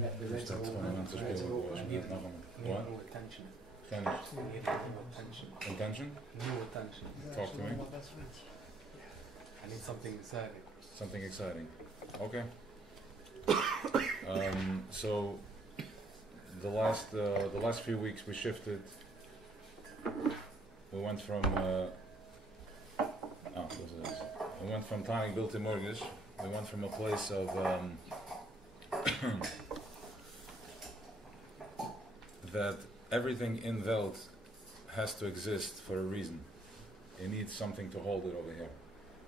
We weten What? attention. Intention? New attention. Talk to me. I need something exciting. Something exciting. Okay. So the last few weeks we shifted. We went from we went from Tani Bilte Mortgage. We went from a place of that everything in Welt has to exist for a reason. It needs something to hold it over here.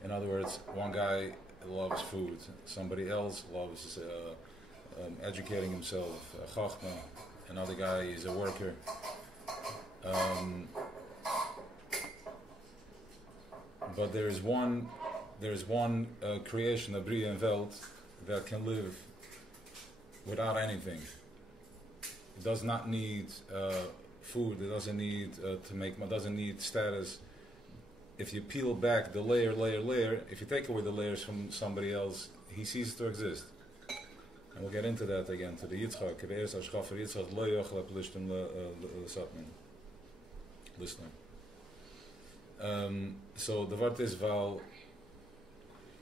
In other words, one guy loves food, somebody else loves educating himself, chachma. Another guy is a worker. But there is one creation, a Bria in Welt, that can live without anything. It does not need food. It doesn't need it doesn't need status. If you peel back the layer, if you take away the layers from somebody else, he ceases to exist. And we'll get into that again, to the Yitzchak. Listening. So the word is, well,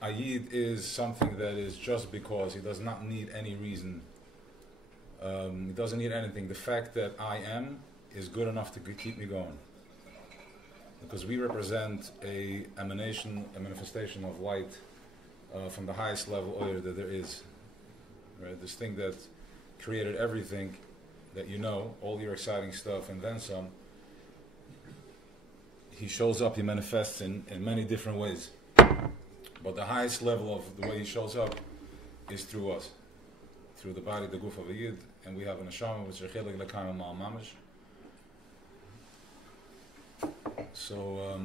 Ayid is something that is just because. He does not need any reason. He doesn't need anything. The fact that I am is good enough to keep me going. Because we represent a emanation, a manifestation of light from the highest level oil that there is. Right? This thing that created everything that you know, all your exciting stuff, and then some. He shows up, he manifests in many different ways. But the highest level of the way he shows up is through us. Through the body, the guf of a yid, and we have an neshama which is Weisz mal mamish. So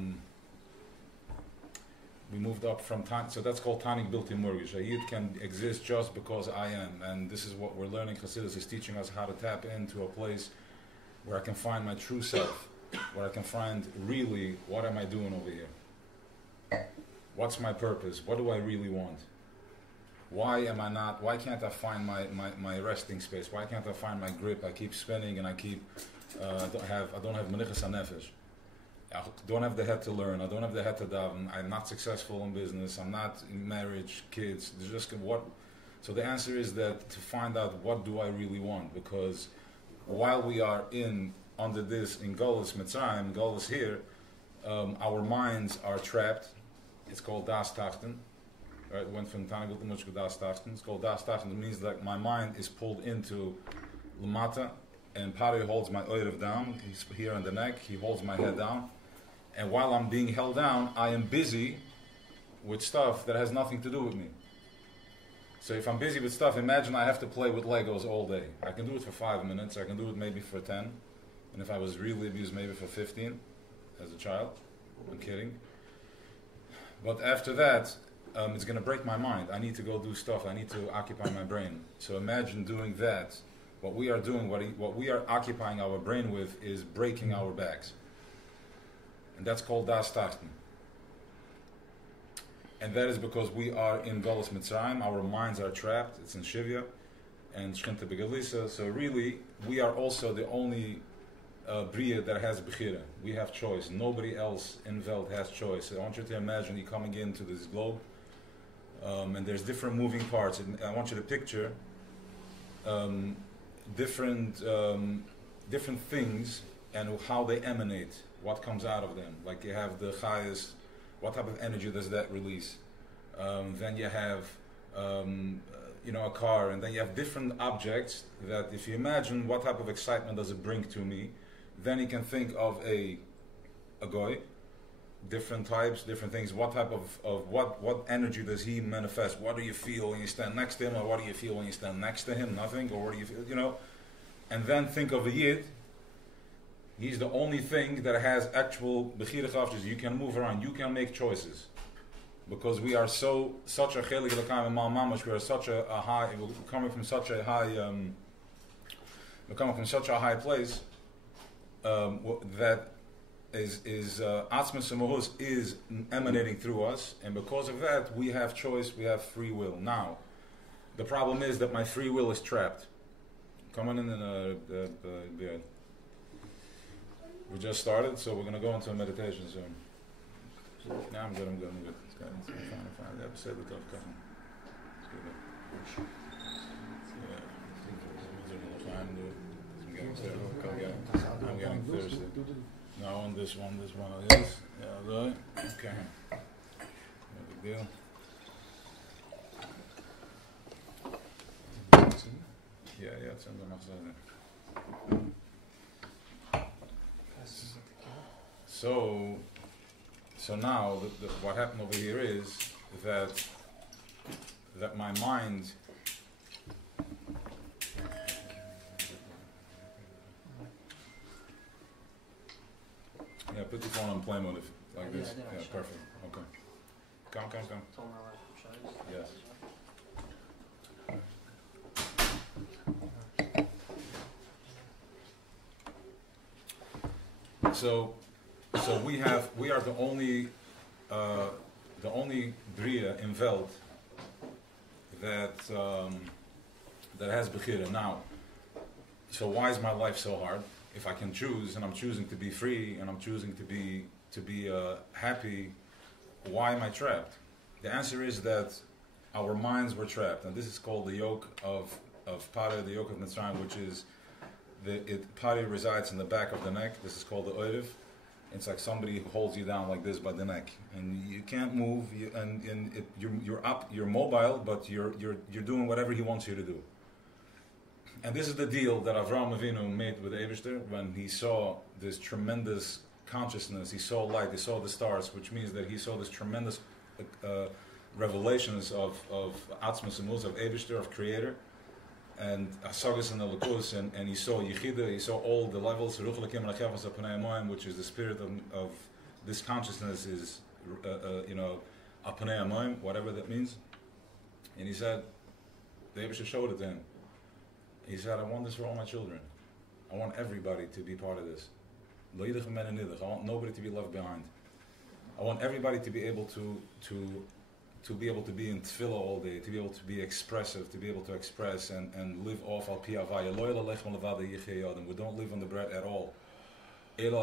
we moved up from Tani, so that's called Tani Bilte Mortgage. A yid can exist just because I am, and this is what we're learning. Chassidus is teaching us how to tap into a place where I can find my true self, where I can find really what am I doing over here? What's my purpose? What do I really want? Why can't I find my resting space? Why can't I find my grip? I keep spinning and I don't have menichas hanefesh. I don't have the head to learn. I don't have the head to daven. I'm not successful in business. I'm not in marriage, kids. There's just what. So the answer is that to find out what do I really want, because while we are under this in Golus Mitzrayim, Golus here, our minds are trapped. It's called Das Tachten. Right? It went from Tani Bilte Mortgage to Das Tachten. It's called Das Tachten. It means that my mind is pulled into Lamata, and Pari holds my oirev down. He's here on the neck. He holds my head down. And while I'm being held down, I am busy with stuff that has nothing to do with me. So if I'm busy with stuff, imagine I have to play with Legos all day. I can do it for 5 minutes. I can do it maybe for 10. And if I was really abused, maybe for 15 as a child. I'm kidding. But after that, it's going to break my mind. I need to go do stuff. I need to occupy my brain. So imagine doing that. What we are doing, what we are occupying our brain with, is breaking our backs. And that's called Das Tachten. And that is because we are in Golus Mitzrayim. Our minds are trapped. It's in Shivya and Shchinte Begalisa. So really, we are also the only Bria that has Bechira. We have choice. Nobody else in Welt has choice. I want you to imagine you coming into this globe, and there's different moving parts. And I want you to picture different things and how they emanate, what comes out of them. Like you have the highest, what type of energy does that release? Then you have a car, and then you have different objects that if you imagine what type of excitement does it bring to me, then you can think of a goy, different types, different things. What type of what energy does he manifest? What do you feel when you stand next to him, or what do you feel when you stand next to him? Nothing. Or what do you feel? And then think of a yid. He's the only thing that has actual bechira chavshis. You can move around. You can make choices, because we are such a chelik l'kayim mal mamash. We are such a high. We're coming from such a high. We're coming from such a high place that is Atzmas Mahus is emanating through us, and because of that, we have choice. We have free will. Now, the problem is that my free will is trapped. Come on in and beard. We just started, so we're going to go into a meditation soon. No, I'm good. It's fine. Yeah, say the tough come. I'm getting thirsty. No, on this one of these. Yeah, right. Okay. No big deal. Yeah, it's in the machzor. So now what happened over here is that my mind put the phone on play mode like this. Yeah, perfect. Okay. Come. Yes. So we are the only bria in Welt that has bechira now. So why is my life so hard? If I can choose, and I'm choosing to be free, and I'm choosing to be happy, why am I trapped? The answer is that our minds were trapped, and this is called the yoke of Pari, the yoke of Mitzrayim, which is Pari resides in the back of the neck. This is called the oirev. It's like somebody holds you down like this by the neck, and you can't move. You're mobile, but you're doing whatever he wants you to do. And this is the deal that Avraham Avinu made with Eibishter when he saw this tremendous consciousness. He saw light. He saw the stars, which means that he saw this tremendous revelations of Atzmas and Muz, of Eibishter, of Creator, and Asagas and Elokus, and he saw Yechida. He saw all the levels. Which is the spirit of this consciousness is Apanei Amoim, whatever that means. And he said, the Eibishter showed it to him. He said, I want this for all my children. I want everybody to be part of this. I want nobody to be left behind. I want everybody to be able to be able to be in tefillah all day, to be able to be expressive, to be able to express and live off al pi havaya. We don't live on the bread at all. And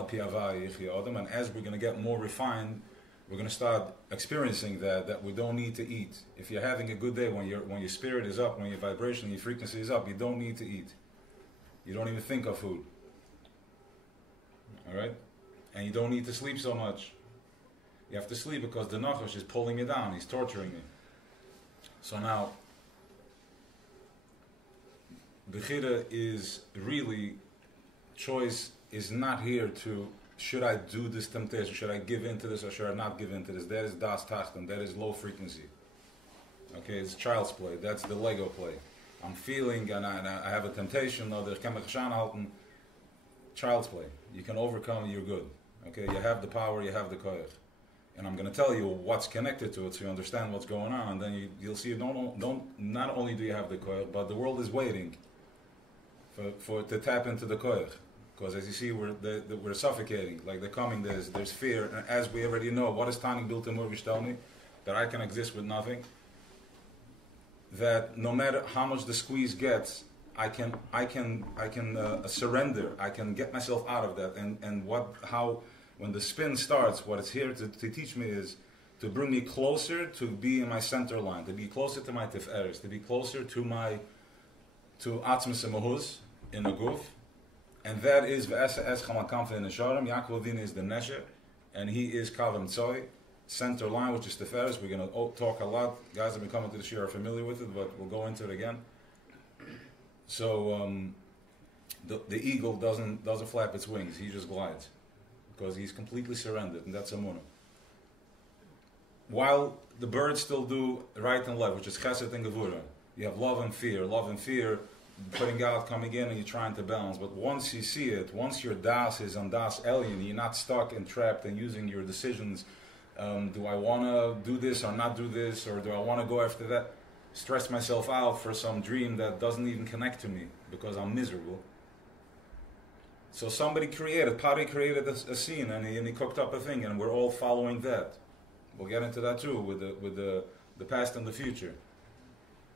as we're going to get more refined, we're going to start experiencing that we don't need to eat. If you're having a good day, when your spirit is up, when your vibration, your frequency is up, you don't need to eat. You don't even think of food. All right? And you don't need to sleep so much. You have to sleep because the nachash is pulling me down. He's torturing me. So now, Bechira is really, choice is not here to, should I do this temptation, should I give in to this or should I not give in to this? That is das tachten, that is low frequency. Okay, it's child's play, that's the Lego play. I'm feeling and I have a temptation, or child's play. You can overcome, you're good. Okay, you have the power, you have the koyach. And I'm going to tell you what's connected to it so you understand what's going on, and then you'll see not only do you have the koyach, but the world is waiting for to tap into the koyach. Because as you see, we're suffocating. Like they're coming, there's fear. And as we already know, what is Tanik Bilti Murgish tell me? That I can exist with nothing. That no matter how much the squeeze gets, I can surrender. I can get myself out of that. And when the spin starts, what it's here to teach me is to bring me closer to be in my center line, to be closer to my tiferes, to be closer to Atzmas and Mahuz in the guf. And that is Ve'esa Escham HaKamfa in the Sharem. Yaakov Avinu is the Nesher, and he is Kavim Tzoi, center line, which is Tiferes. We're going to talk a lot. Guys that have been coming to the Shir are familiar with it, but we'll go into it again. So the eagle doesn't flap its wings; he just glides because he's completely surrendered, and that's Amunah. While the birds still do right and left, which is Chesed and Gevura, you have love and fear. Love and fear. Putting out, coming in, and you're trying to balance. But once you see it, once your das is on das alien, you're not stuck and trapped and using your decisions. Do I want to do this or not do this, or do I want to go after that? Stress myself out for some dream that doesn't even connect to me because I'm miserable. So somebody Pari created a scene, and he cooked up a thing, and we're all following that. We'll get into that too with the past and the future.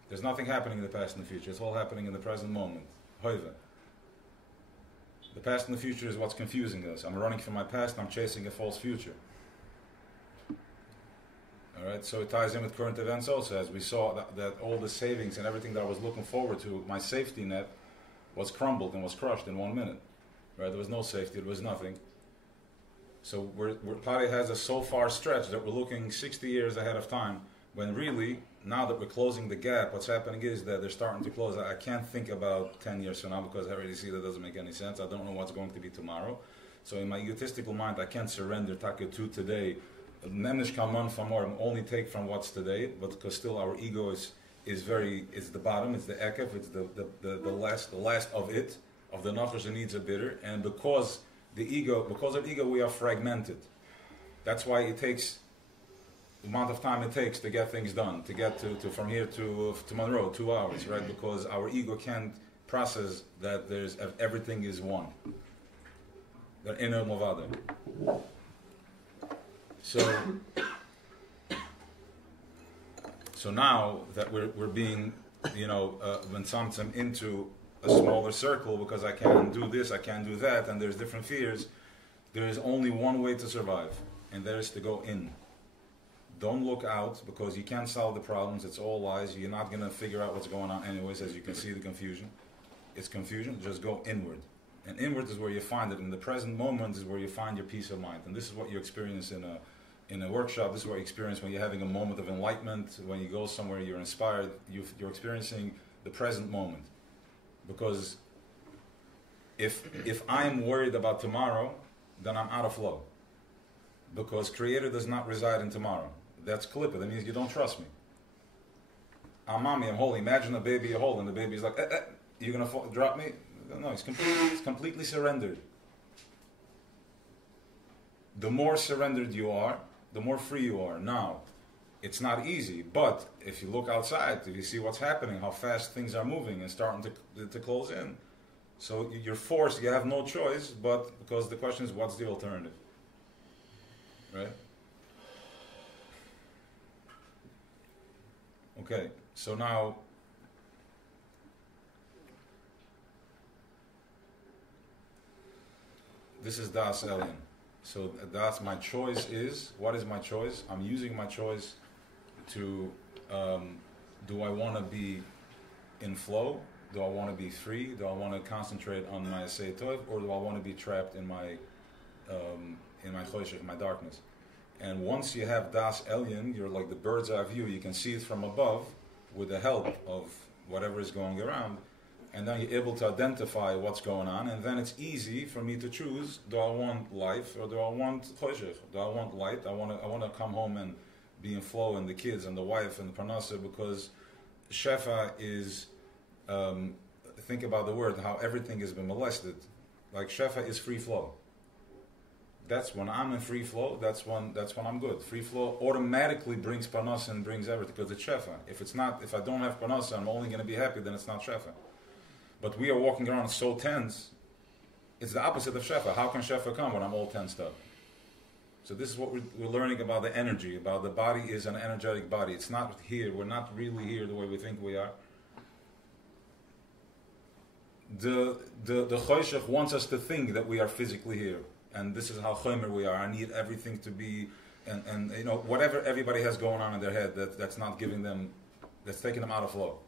There's nothing happening in the past and the future. It's all happening in the present moment. Hoive. The past and the future is what's confusing us. I'm running from my past and I'm chasing a false future. Alright, so it ties in with current events also, as we saw that all the savings and everything that I was looking forward to, my safety net, was crumbled and was crushed in 1 minute. Right, there was no safety, there was nothing. So Pari has a so far stretch that we're looking 60 years ahead of time, when really, now that we're closing the gap, what's happening is that they're starting to close. I can't think about 10 years from now because I already see that doesn't make any sense. I don't know what's going to be tomorrow. So in my egotistical mind, I can't surrender Taka to today. Nemish kaman from more, only take from what's today, but because still our ego is the bottom, it's the ekef, it's the last of it, of the nachos and needs are bitter, and because of ego we are fragmented. That's why it takes the amount of time it takes to get things done, to get to from here to Monroe, 2 hours, right? Because our ego can't process that everything is one. They're inner movada. So now that we're being, bensamtzem into a smaller circle because I can't do this, I can't do that, and there's different fears, there is only one way to survive, and that is to go in. Don't look out, because you can't solve the problems, it's all lies, you're not going to figure out what's going on anyways, as you can see the confusion. It's confusion, just go inward. And inward is where you find it, in the present moment is where you find your peace of mind, and this is what you experience in a workshop. This is what you experience when you're having a moment of enlightenment, when you go somewhere, you're inspired, you're experiencing the present moment. Because if I'm worried about tomorrow, then I'm out of flow. Because Creator does not reside in tomorrow. That's klippa, that means you don't trust me. I'm mommy, I'm holy. Imagine a baby you're holding, the baby's like, you're going to drop me? No, it's completely surrendered. The more surrendered you are, the more free you are. Now, it's not easy, but if you look outside, if you see what's happening, how fast things are moving and starting to close in, so you're forced, you have no choice, but because the question is, what's the alternative? Right? Okay, so now, this is Das Elyon. So that's my choice is, what is my choice? I'm using my choice to, do I want to be in flow? Do I want to be free? Do I want to concentrate on my Asay Tov? Or do I want to be trapped in my choshech, in my darkness? And once you have Das Elyon, you're like the bird's eye view, you can see it from above with the help of whatever is going around. And then you're able to identify what's going on, and then it's easy for me to choose: do I want life or do I want choshech? Do I want light? I want to come home and be in flow, and the kids and the wife and the parnasa, because shefa is think about the word, how everything has been molested. Like shefa is free flow. That's when I'm in free flow. That's when I'm good. Free flow automatically brings parnasa and brings everything, because it's shefa. If I don't have parnasa, I'm only going to be happy. Then it's not shefa. But we are walking around so tense. It's the opposite of shefa. How can shefa come when I'm all tensed up? So this is what we're learning about the energy, about the body is an energetic body. It's not here. We're not really here the way we think we are. The choshech wants us to think that we are physically here, and this is how chomer we are. I need everything to be, and whatever everybody has going on in their head that's not giving them, that's taking them out of flow.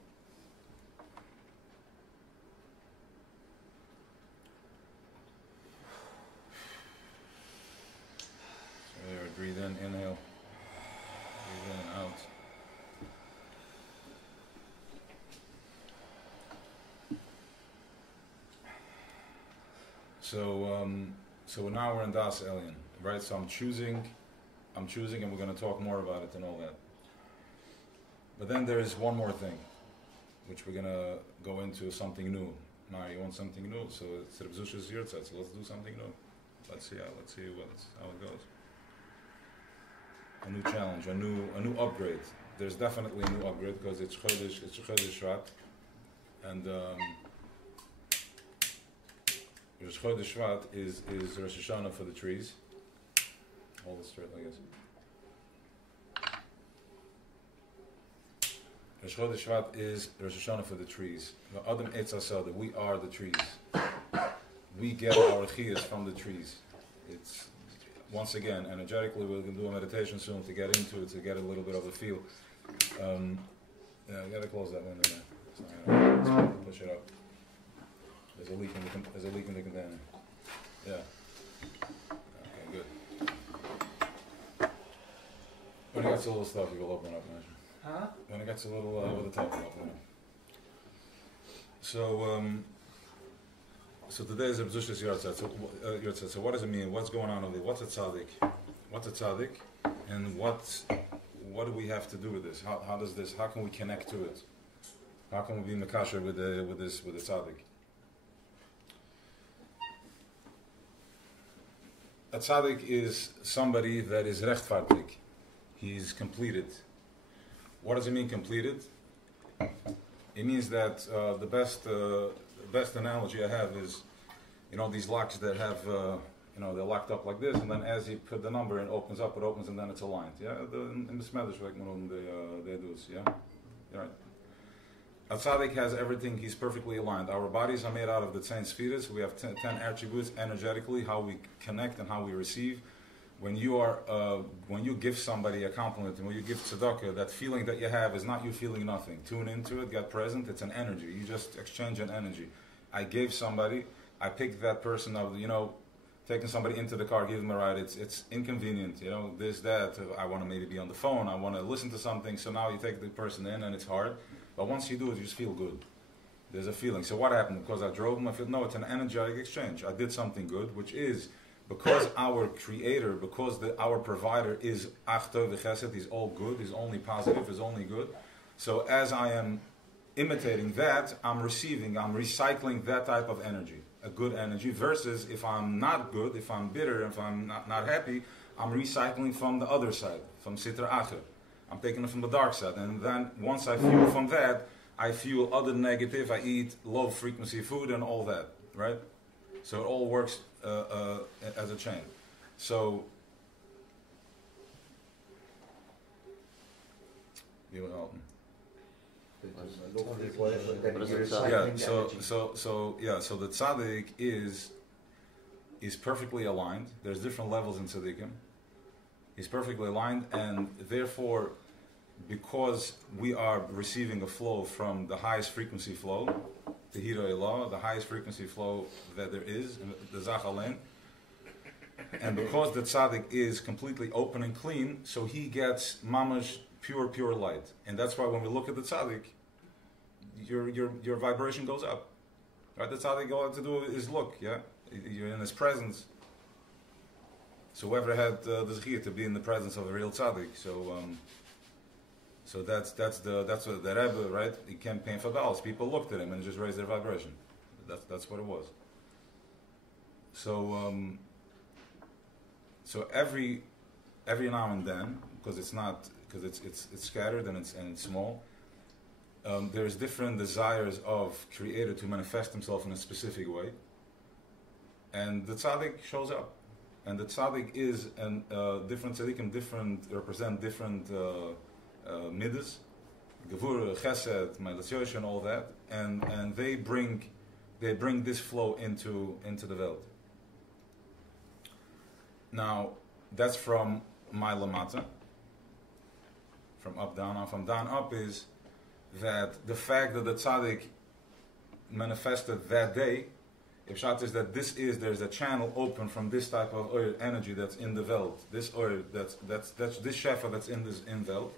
Breathe in, inhale. Breathe in and out. So now we're in Das Elyon, right? So I'm choosing, and we're going to talk more about it and all that. But then there is one more thing, which we're going to go into something new. Now you want something new, so it's Rebzusha's Yurtzat, so let's do something new. Let's see how it goes. A new challenge, a new upgrade. There's definitely a new upgrade because it's Chodesh Shvat, and Chodesh Shvat is Rosh Hashanah for the trees. Hold it straight, I guess. Rosh Chodesh Shvat is Rosh Hashanah for the trees. Adam Eitz Asada, we are the trees. We get our chiyas from the trees. It's, once again, energetically, we're going to do a meditation soon to get into it, to get a little bit of a feel. Yeah, I got to close that window there. Sorry, push it up. There's a leak in the container. Yeah. Okay, good. When it gets a little stuff, you will open up, Moshe. Huh? When it gets a little with the top, you open it. So today is a B'zushas Yortzeit. So what does it mean? What's going on over there? What's a tzaddik? What's a tzaddik? And what do we have to do with this? How does this? How can we connect to it? How can we be mekasher with the tzaddik? A tzaddik is somebody that is rechtvaardig. He's completed. What does it mean, completed? It means that the best analogy I have is, these locks that have, they're locked up like this, and then as you put the number in, it opens, and then it's aligned. Yeah, in the Smedish, like they do, yeah, right. A tzaddik has everything; he's perfectly aligned. Our bodies are made out of the 10 spheres. We have 10 attributes energetically, how we connect and how we receive. When you give somebody a compliment, and when you give tzedakah, that feeling that you have is not you feeling nothing. Tune into it, get present. It's an energy. You just exchange an energy. I gave somebody, I picked that person up. Taking somebody into the car, give them a ride. It's inconvenient. This, that. I want to maybe be on the phone. I want to listen to something. So now you take the person in, and it's hard. But once you do it, you just feel good. There's a feeling. So what happened? Because I drove him, I feel, no, it's an energetic exchange. I did something good, which is, because our creator, because our provider is Achtov v'Chesed, he's all good, he's only positive, he's only good. So as I am imitating that, I'm recycling that type of energy, a good energy, versus if I'm not good, if I'm bitter, if I'm not happy, I'm recycling from the other side, from Sitra Acher. I'm taking it from the dark side. And then once I fuel from that, I fuel other negative, I eat low frequency food and all that, right? So it all works as a chain. So you will help me. So the tzaddik is perfectly aligned. There's different levels in tzaddikim. He's perfectly aligned, and therefore, because we are receiving a flow from the highest frequency flow, the Hira Elah, the highest frequency flow that there is, the Zach Alein, and because the tzaddik is completely open and clean, so he gets mamash pure light, and that's why when we look at the tzaddik, your vibration goes up. Right? The tzaddik, all you have to do is look. Yeah, you're in his presence. So whoever had the zechiyah to be in the presence of a real tzaddik, so that's what the Rebbe, right? He campaigned for dollars. People looked at him and just raised their vibration. That's what it was. So every now and then, because it's scattered and it's small. There's different desires of Creator to manifest Himself in a specific way, and the tzaddik shows up. And the tzaddik is different tzaddikim, represent different midas, gevura, chesed, meilas and all that, and they bring this flow into the world. Now that's from my lamata, from up down. Now from down up is that the fact that the tzaddik manifested that day. If Shat is that there's a channel open from this type of oil energy that's in the Welt, this oil that's this shefa that's in this Welt.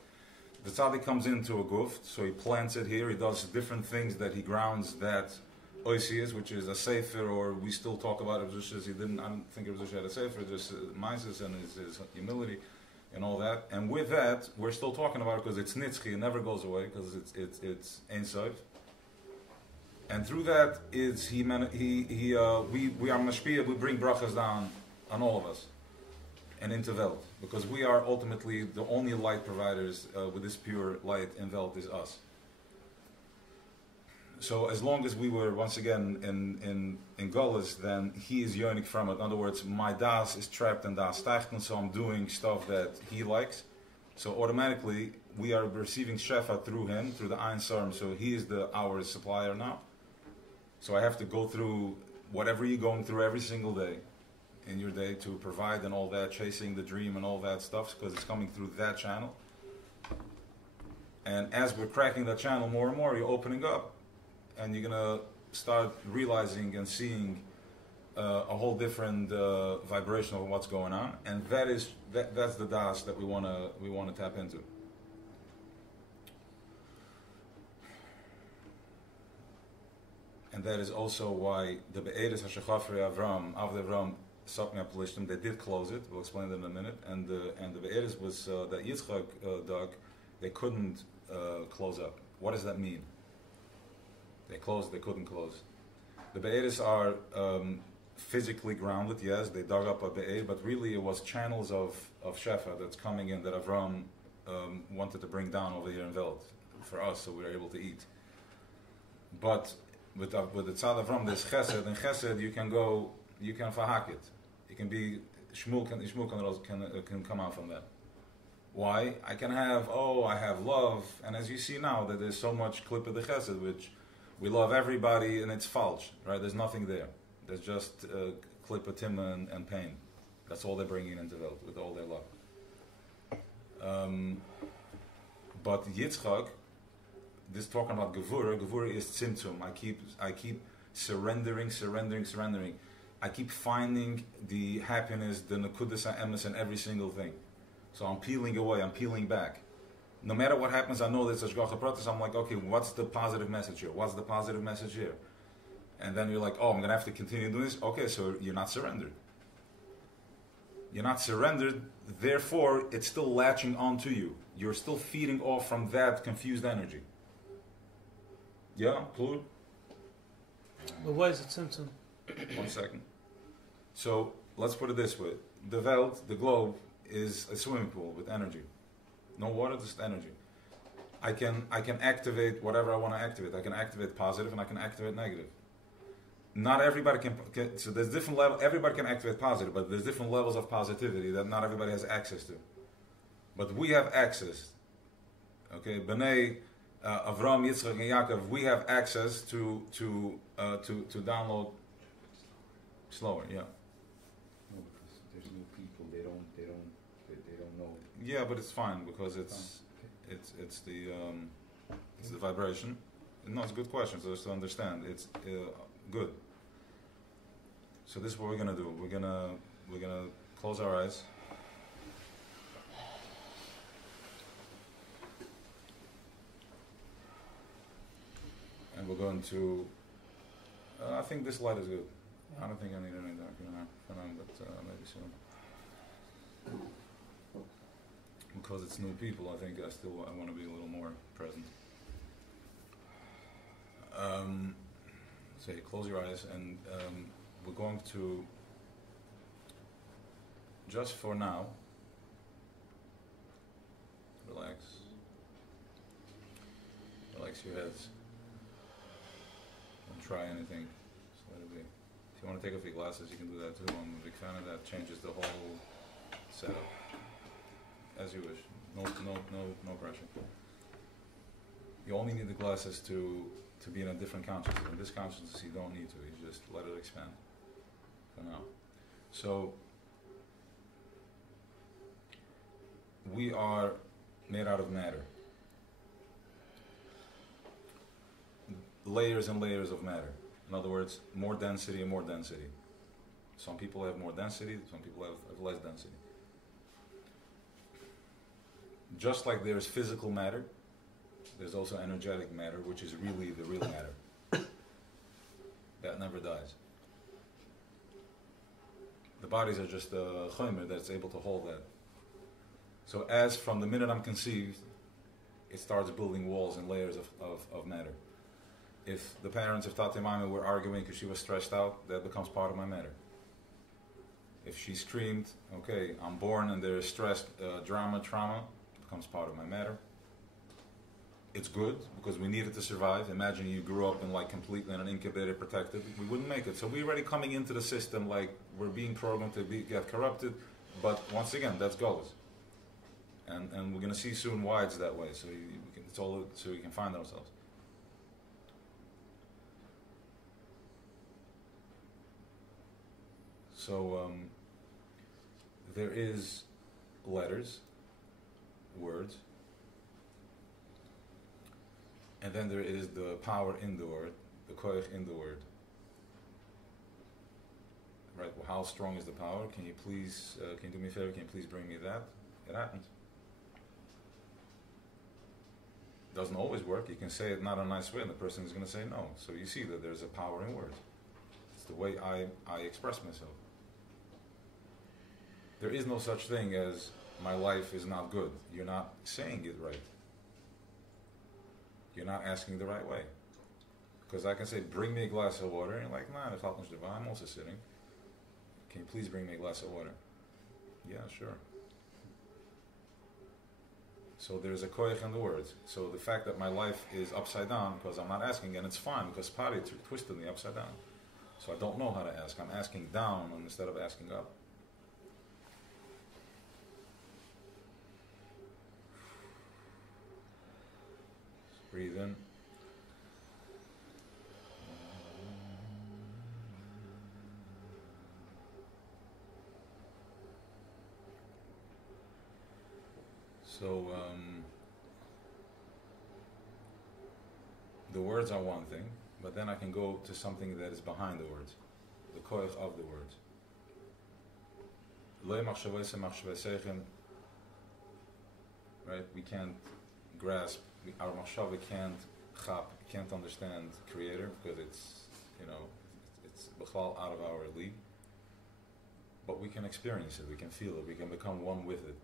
The tzaddik comes into a guf, so he plants it here. He does different things that he grounds that oisias, which is a sefer, or we still talk about it just as he didn't. I don't think it was just had a sefer, just maises and his humility and all that. And with that, we're still talking about it because it's nitzchi, it never goes away because it's ein sof. And through that is we are mashpiyah, we bring brachas down on all of us and into Welt, because we are ultimately the only light providers with this pure light in Welt is us. So as long as we were once again in Golis, then he is yearning from it. In other words, my das is trapped in das Tachten, so I'm doing stuff that he likes. So automatically we are receiving shefa through him, through the Ein Sarm, so he is our supplier now. So I have to go through whatever you're going through every single day in your day to provide and all that, chasing the dream and all that stuff, because it's coming through that channel. And as we're cracking that channel more and more, you're opening up, and you're gonna start realizing and seeing a whole different vibration of what's going on, and that's the das that we wanna tap into. And that is also why the Be'eres HaShechafrei Avram, Avram, Sapmi Apolishtim, they did close it. We'll explain that in a minute. And the Be'eres was that Yitzchak dug, they couldn't close up. What does that mean? They closed, they couldn't close. The Be'eres are physically grounded, yes, they dug up a Be'er, but really it was channels of Shefa that's coming in that Avram wanted to bring down over here in Veld for us so we were able to eat. But with the Tzad Avram, there's Chesed, and Chesed you can fahak it. It can be, Shmuel can come out from that. Why? I have love, and as you see now, that there's so much clip of the Chesed, which we love everybody, and it's false, right? There's nothing there. There's just clip of timah and pain. That's all they're bringing into the world, with all their love. But Yitzchak, this talking about Gevura is tzimtzum. I keep surrendering. I keep finding the happiness, the nekudas ha'emes in every single thing. So I'm peeling away, I'm peeling back. No matter what happens, I know there's Hashgacha Pratis. I'm like, okay, what's the positive message here? What's the positive message here? And then you're like, oh, I'm going to have to continue doing this. Okay, so you're not surrendered. You're not surrendered, therefore it's still latching onto you. You're still feeding off from that confused energy. Yeah, Claude? But why is it tzimtzum? 1 second. So let's put it this way: the Welt, the globe, is a swimming pool with energy. No water, just energy. I can activate whatever I want to activate. I can activate positive and I can activate negative. Not everybody can. So there's different levels. Everybody can activate positive, but there's different levels of positivity that not everybody has access to. But we have access. Okay, B'nai, Avram, Yitzchak, and Yaakov, we have access to download slower. Yeah. No, because there's new people. They don't know. Yeah, but it's fine because it's the vibration. No, it's a good question. So just to understand, it's good. So this is what we're gonna do. We're gonna close our eyes. And we're going to. I think this light is good. I don't think I need any darker for now, but maybe soon. Because it's new people, I think I want to be a little more present. So you close your eyes, and we're going to, just for now, relax your heads. Don't try anything, just let it be. If you want to take off your glasses, you can do that too. I'm a big fan of that. Changes the whole setup. As you wish. No pressure. You only need the glasses to be in a different consciousness. In this consciousness, you don't need to. You just let it expand for now. So, we are made out of matter. Layers and layers of matter. In other words, more density and more density. Some people have more density, some people have less density. Just like there is physical matter, there's also energetic matter, which is really the real matter. That never dies. The bodies are just a chomer that's able to hold that. So as from the minute I'm conceived, it starts building walls and layers of matter. If the parents of Tati Mama were arguing because she was stressed out, that becomes part of my matter. If she screamed, okay, I'm born and there's stress, trauma, becomes part of my matter. It's good because we need it to survive. Imagine you grew up in completely in an incubator, protected. We wouldn't make it. So we're already coming into the system like we're being programmed to get corrupted. But once again, that's goes. And we're going to see soon why it's that way. So it's all so we can find ourselves. So there is letters, words, and then there is the power in the word, the koich in the word. Right? Well, how strong is the power? Can you please, can you do me a favor? Can you please bring me that? It happens. Doesn't always work. You can say it not a nice way, and the person is going to say no. So you see that there's a power in words. It's the way I express myself. There is no such thing as my life is not good. You're not saying it right. You're not asking the right way. Because I can say, bring me a glass of water, and you're like, nah, I'm also sitting. Can you please bring me a glass of water? Yeah, sure. So there's a koich in the words. So the fact that my life is upside down because I'm not asking, and it's fine because Pari twisted me upside down. So I don't know how to ask. I'm asking down instead of asking up. Breathe in. So the words are one thing, but then I can go to something that is behind the words, the koich of the words. Right? We can't grasp. Our machshava can't understand Creator because it's b'chlal out of our league. But we can experience it. We can feel it. We can become one with it.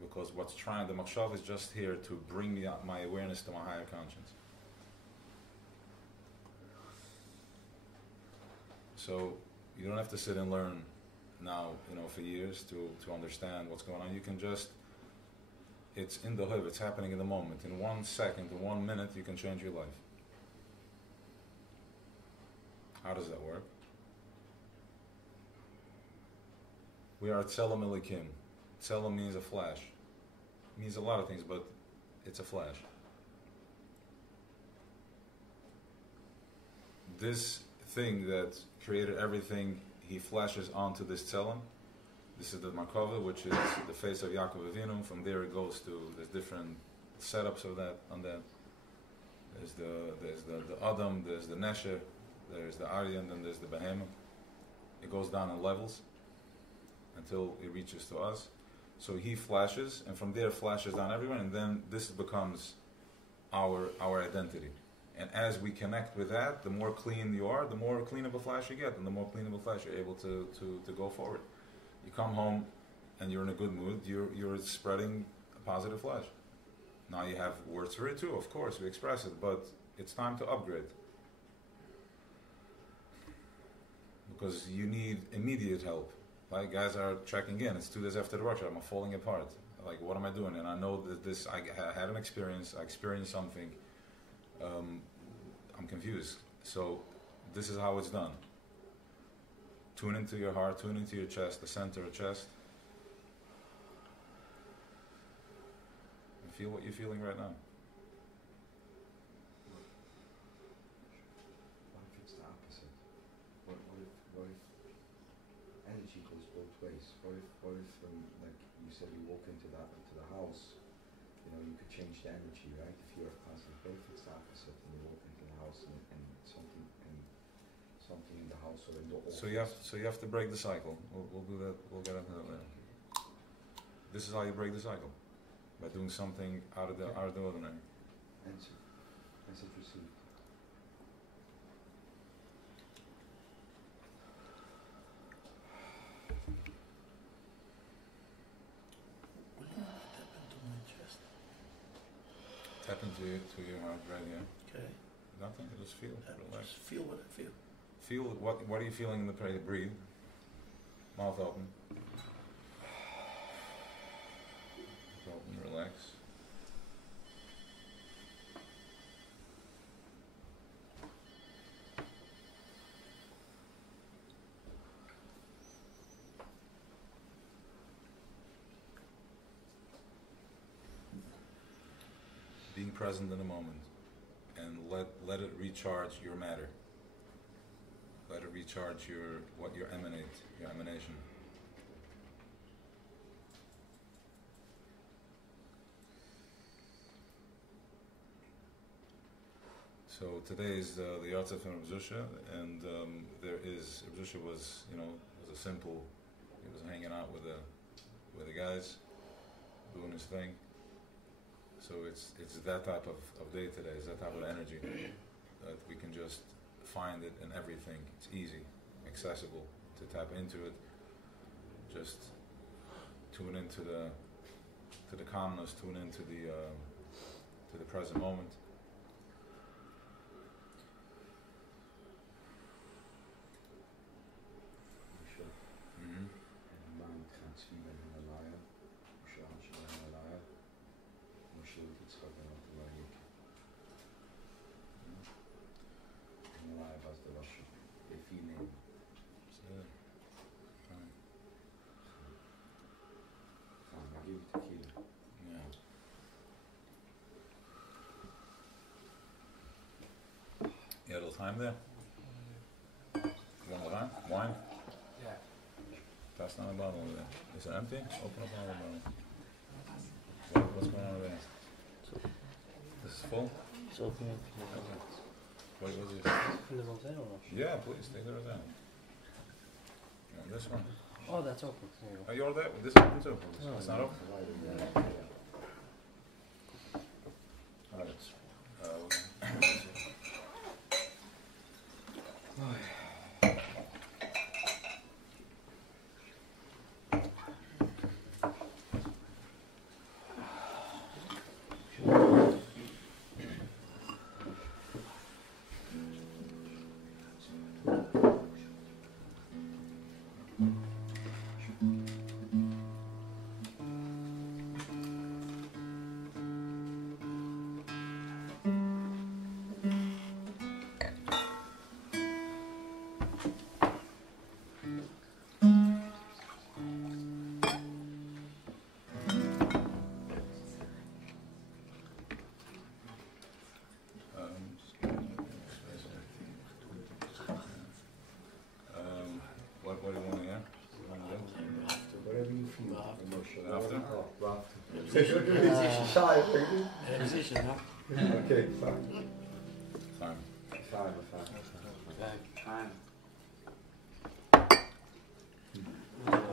Because the machshava is just here to bring me up my awareness to my higher conscience. So you don't have to sit and learn now, for years to understand what's going on. You can just, it's in the hub, it's happening in the moment. In 1 second, in 1 minute, you can change your life. How does that work? We are Tzelem Elikim. Tzelem means a flash. It means a lot of things, but it's a flash. This thing that created everything, he flashes onto this Tzelem. This is the Markova, which is the face of Yaakov Avinu. From there it goes to, there's different setups of that, on that. There's the Adam, there's the Nesher, there's the Arya, and then there's the Behemoth. It goes down in levels until it reaches to us. So he flashes, and from there flashes down everywhere, and then this becomes our identity. And as we connect with that, the more clean you are, the more clean of a flash you get, and the more clean of a flash you're able to go forward. You come home and you're in a good mood, you're spreading a positive flash. Now you have words for it too, of course, we express it, but it's time to upgrade. Because you need immediate help. Like, guys are checking in, it's 2 days after the workshop, I'm falling apart. Like, what am I doing? And I know that I had an experience, I experienced something, I'm confused. So, this is how it's done. Tune into your heart, tune into your chest, the center of chest. And feel what you're feeling right now. What if it's the opposite? What if energy goes both ways? What if like you said, you walk into the house, you could change the energy, right? If you're constant, what if it's the opposite and you walk into the house and something in the house or in the office? So you have to break the cycle. We'll do that. We'll get into that later. This is how you break the cycle, by doing something out of the ordinary. Answer. Message received. Tap into your heart right here. Okay. Nothing. Just feel. Relax. Just feel what I feel. Feel what are you feeling in the prayer? Breathe. Mouth open. Mouth open. Relax. present in the moment, and let it recharge your matter. Let it recharge your emanation. So today is the Yatzef from Rebzusha, and Rebzusha was a simple. He was hanging out with the guys, doing his thing. So it's that type of day today. It's that type of energy that we can just find it in everything. It's easy, accessible to tap into it. Just tune into the calmness, tune into the present moment. You had a little time there? You want a little wine? Yeah. Pass down a bottle over there. Is it empty? Open up another bottle. What's going on over there? This is full? It's open. What was it? From the rosé or not? Yeah, please, take the rosé. You want this one? Oh, that's open. There you go. Oh, you ordered that? This is open too? No, It's not open? Alright. What do you want to hear? Whatever you feel. After? Position, huh? Okay, fine. Fine. Fine.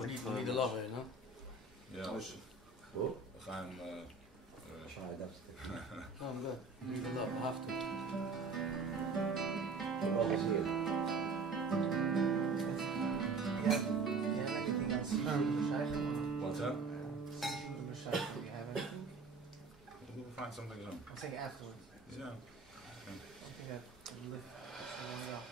We need a lover, you know? Yeah. Cool. Fine. No, I'm good. We need a love, I have to. What was here? What's that? We haven't. We'll find something else. I'll take it afterwards. Yeah. Something that will lift someone else.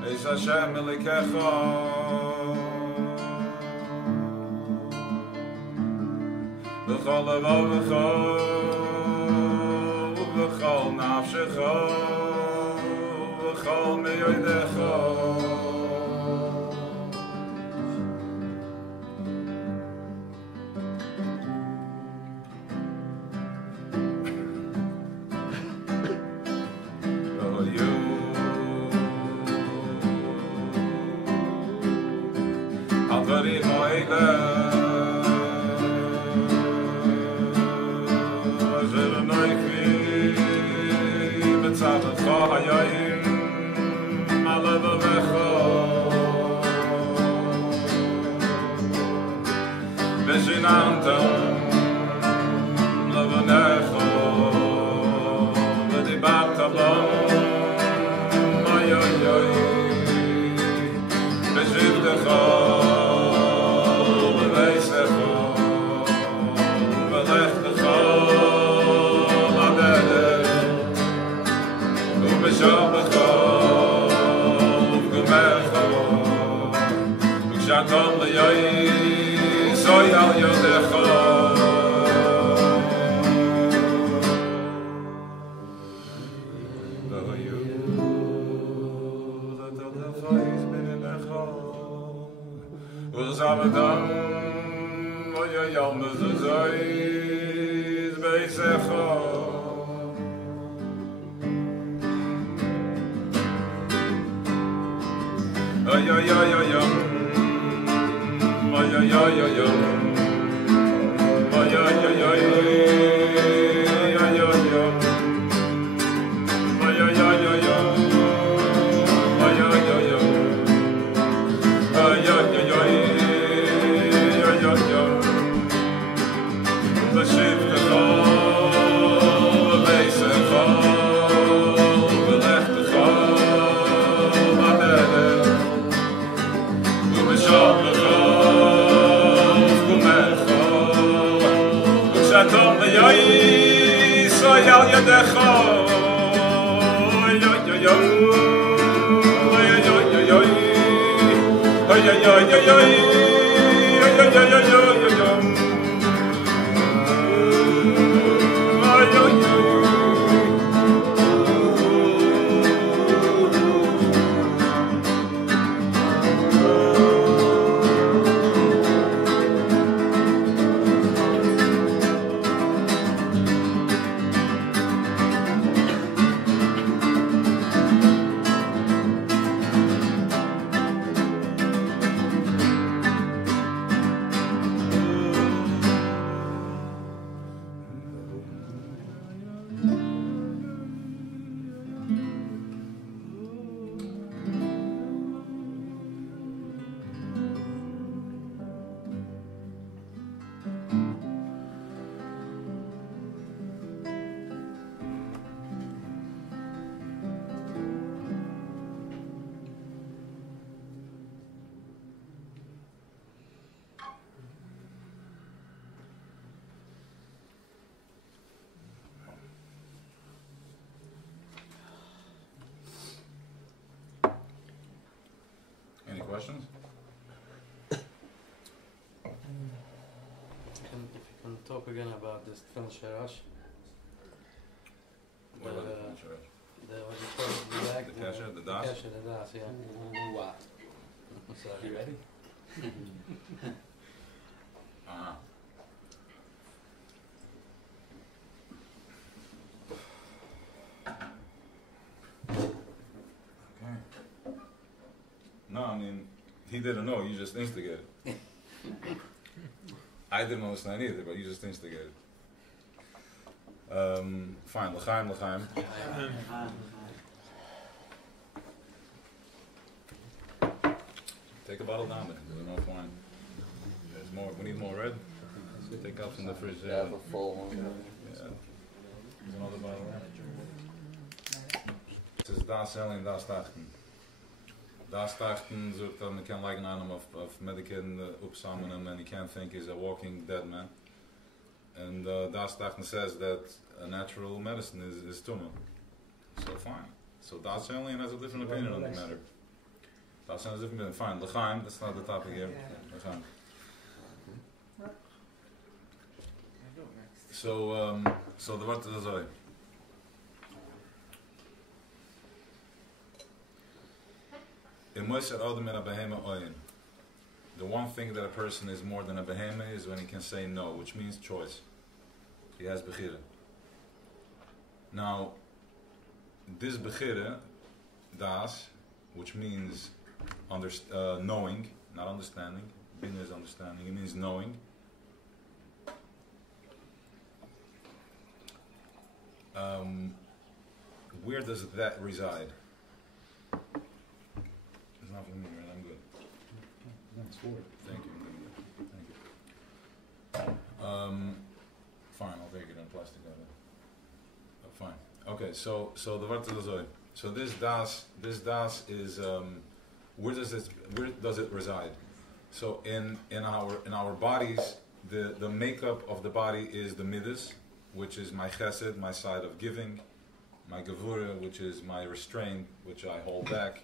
Weisz Hashem Elikecha B'chol levavecha U'b'chol nafshecha U'b'chol meyodecha Yo soy al yodecho. Uzavadam, oyayam bezois beisecho. Oyayayayam, oyayayayam, oyayayayayam, oyayayayam, oyayayayam, oyayayayam, v'shivtecha, v'leisecha, v'lechtecha, v'aderet, v'shavlecha, v'kumecha, v'kshatom v'yois, oyal yadecha, oyayayam, oyayayayam, oyayayayam, oyayayayam, Any questions? If you can talk again about this Tfil Sharash. What about The- the church? The what you call it, the bag, The kasher, the das? kasher, the das, yeah. What? Sorry. You ready? Uh-huh. Okay. No, I mean, he didn't know, you just instigated. I didn't understand either, but you just instigated. Fine, l'chaim. Take a bottle down there, there's enough wine. There's more, we need more red. Take out from the fridge there. have a full one. Yeah. There's another bottle there. It says das selling, das tachten. Das tachten zoekt dan, ik kan lijken aan hem of medicating opsamen and he can't think he's a walking dead man. And das tachten says that a natural medicine is tumor. So fine. So das selling has a different opinion on the matter. Das selling has a different opinion. Fine. L'chaim, that's not the topic here. L'chaim. So the word is zo. In Moshe Adam and a behema oyin. The one thing that a person is more than a behema is when he can say no, which means choice. He has bechira. Now, this bechira, das, which means knowing, not understanding. Bin is understanding. It means knowing. Where does that reside? It's not for me, right? I'm good. That's forward. Thank you. Fine, I'll take it in plastic. Fine. Okay, so the word is zo. So this das is where does it reside? So in our bodies, the makeup of the body is the midas, which is my chesed, my side of giving, my gevura, which is my restraint, which I hold back,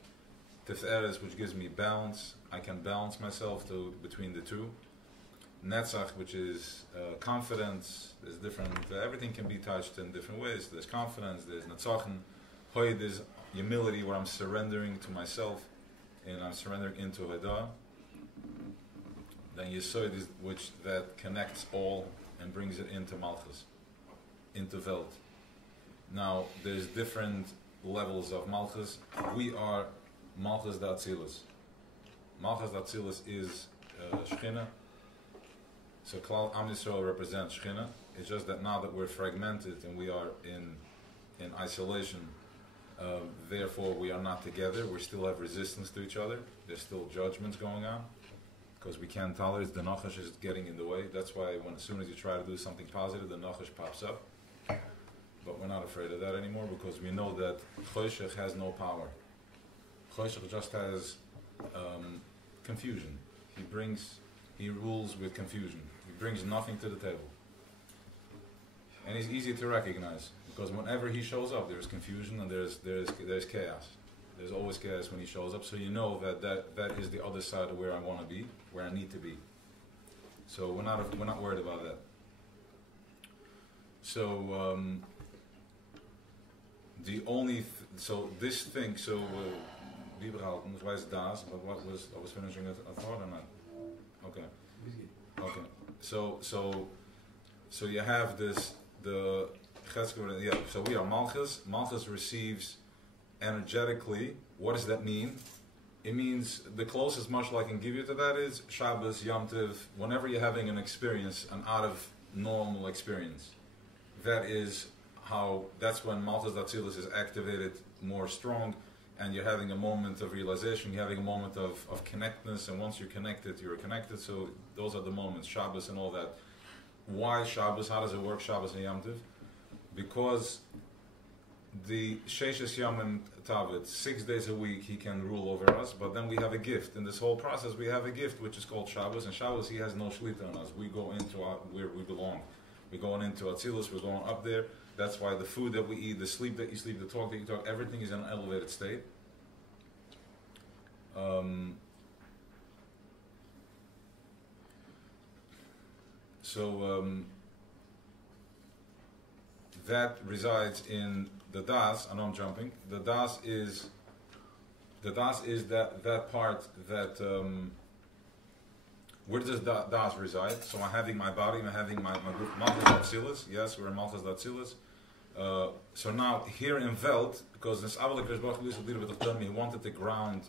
tiferes, which gives me balance. I can balance myself between the two. Netzach, which is confidence, there's different, everything can be touched in different ways. There's confidence, there's Netzachen. Hoy, there's humility where I'm surrendering to myself and I'm surrendering into Hada. Then Yesod is which that connects all and brings it into Malchus, into Welt. Now, there's different levels of Malchus. We are Malchus Datzilus. Malchus Datzilus is Shechina. So Klal Am Yisrael represents Shechina. It's just that now that we're fragmented and we are in isolation, therefore we are not together. We still have resistance to each other. There's still judgments going on because we can't tolerate. The Nachash is getting in the way. That's why as soon as you try to do something positive, the Nachash pops up. But we're not afraid of that anymore because we know that Choshech has no power. Choshech just has confusion. He rules with confusion. He brings nothing to the table. And he's easy to recognize because whenever he shows up, there's confusion and there's chaos. There's always chaos when he shows up. So you know that is the other side of where I want to be, where I need to be. So we're not worried about that. So the only this thing. So wie behalten? Weisz das. But what was I was finishing a thought or not? Okay. Okay. So you have this so we are Malchus. Malchus receives energetically. What does that mean? It means the closest mushal I can give you to that is Shabbos, Yom Tov. Whenever you're having an experience, an out of normal experience, that's when Malchus Datzilus is activated more strong. And you're having a moment of realization, you're having a moment of connectedness, and once you're connected, so those are the moments, Shabbos and all that. Why Shabbos? How does it work, Shabbos and Yom Tov? Because the Sheishes Yomim Tavit, 6 days a week, he can rule over us, but then we have a gift. In this whole process, we have a gift, which is called Shabbos, and Shabbos, he has no shlita on us. We go into where we belong. We're going into Atzilus, we're going up there. That's why the food that we eat, the sleep that you sleep, the talk that you talk, everything is in an elevated state. That resides in the Das. I know I'm jumping. The Das is that part that where does Das reside? So I'm having my body, I'm having my group Malchus Datzilus. Yes, we're in Malchus Datzilus. So now here in Welt, because this Avalikers Baruch Hu is a little bit of term, he wanted to ground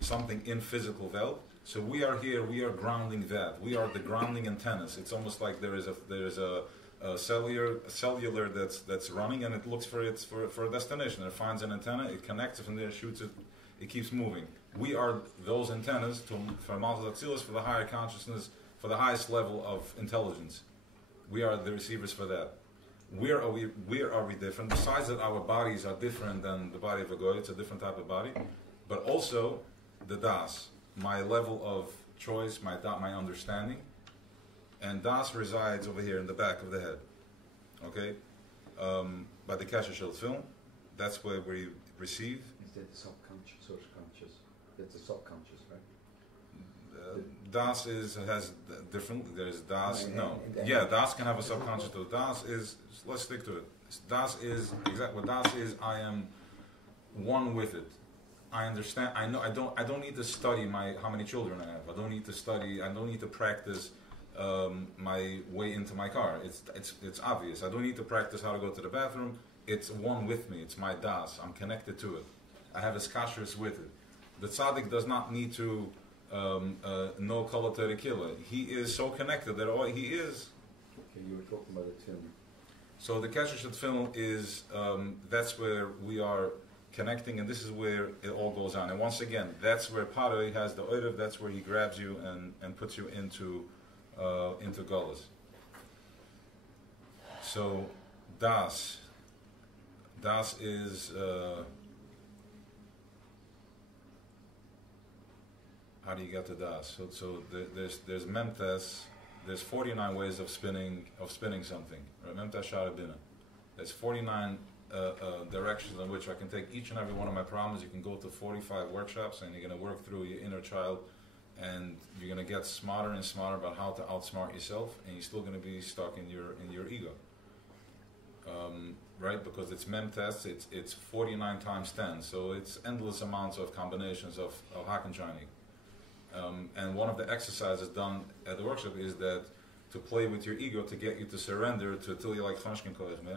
something in physical Welt. So we are here, we are grounding that. We are the grounding antennas. It's almost like there is a cellular that's running, and it looks for a destination. It finds an antenna, it connects it from there, shoots it, it keeps moving. We are those antennas for Malchus Atzilus, for the higher consciousness, for the highest level of intelligence. We are the receivers for that. Where are we different? Besides that, our bodies are different than the body of a goy. It's a different type of body, but also the das, my level of choice, my understanding, and das resides over here in the back of the head. Okay, by the Kasher film, that's where we receive. Is that the subconscious, subconscious? That's the subconscious, right? Das has different. There's das. No, yeah, das can have a subconscious too. Das is. Let's stick to it. Das is exactly what das is. I am one with it. I understand. I know. I don't need to study how many children I have. I don't need to study. I don't need to practice my way into my car. It's obvious. I don't need to practice how to go to the bathroom. It's one with me. It's my das. I'm connected to it. I have a kashrus with it. The tzaddik does not need to know kol killer. He is so connected that all he is. Okay, you were talking about the film. So the kashrus film is that's where we are connecting, and this is where it all goes on. And once again, that's where Paroi has the oirev. That's where he grabs you and puts you into Golas. So das is how do you get to das? So there's memtes. There's 49 ways of spinning something. Right? Memtes sharabina. There's 49 directions in which I can take each and every one of my problems. You can go to 45 workshops and you're going to work through your inner child and you're gonna get smarter and smarter about how to outsmart yourself, and you're still gonna be stuck in your ego, right? Because it's mem tests, it's 49 times 10, so it's endless amounts of combinations of Hakenscheining. And one of the exercises done at the workshop is that to play with your ego to get you to surrender to till you like Chanshkin Koich me.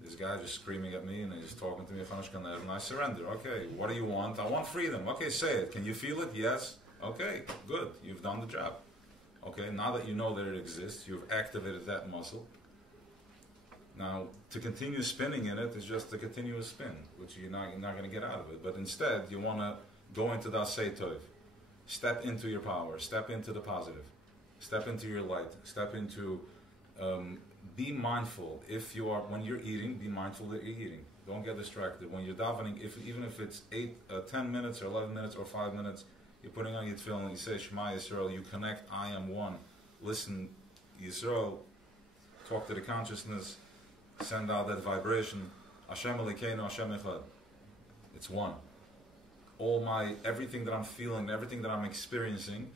This guy just screaming at me and he's talking to me and I surrender. Okay, what do you want? I want freedom. Okay, say it. Can you feel it? Yes. Okay, good. You've done the job. Okay, now that you know that it exists, you've activated that muscle. Now, to continue spinning in it is just a continuous spin, which you're not going to get out of it. But instead, you want to go into that Seitov. Step into your power. Step into the positive. Step into your light. Step into... be mindful. If you are, when you're eating, be mindful that you're eating. Don't get distracted. When you're davening, even if it's 10 minutes or 11 minutes or 5 minutes, you're putting on your tefillin, you say Shema Yisrael, you connect, I am one. Listen, Yisrael, talk to the consciousness, send out that vibration. Hashem Elokeinu, Hashem Echad. It's one. Everything that I'm feeling, everything that I'm experiencing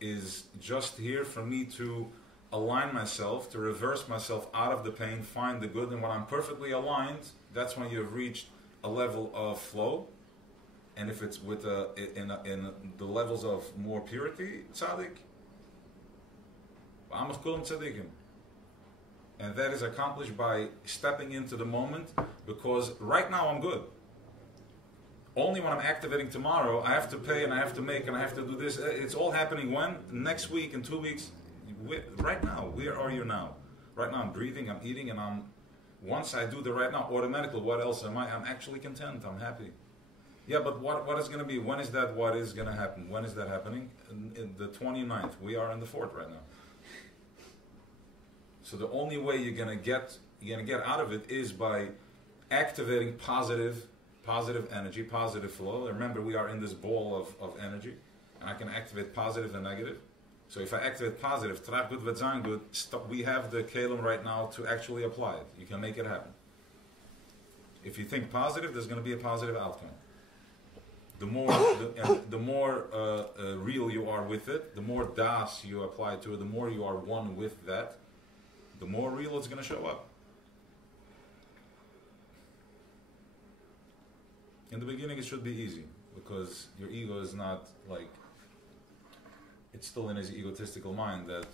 is just here for me to align myself, to reverse myself out of the pain, find the good, and when I'm perfectly aligned, that's when you've reached a level of flow. And if it's with in the levels of more purity, tzaddik, and that is accomplished by stepping into the moment, because right now I'm good. Only when I'm activating tomorrow, I have to pay and I have to make and I have to do this. It's all happening when? Next week, in 2 weeks. Right now, where are you now? Right now I'm breathing, I'm eating, and once I do the right now, automatically, what else am I? I'm actually content, I'm happy. Yeah, but what is going to be? When is that what is going to happen? When is that happening? In the 29th. We are in the 4th right now. So the only way you're going to get out of it is by activating positive energy, positive flow. Remember, we are in this ball of energy, and I can activate positive and negative. So if I activate positive, trap good, vet good, we have the kelim right now to actually apply it. You can make it happen. If you think positive, there's going to be a positive outcome. The more real you are with it, the more das you apply to it, the more you are one with that, the more real it's going to show up. In the beginning, it should be easy because your ego is not like. It's still in his egotistical mind that,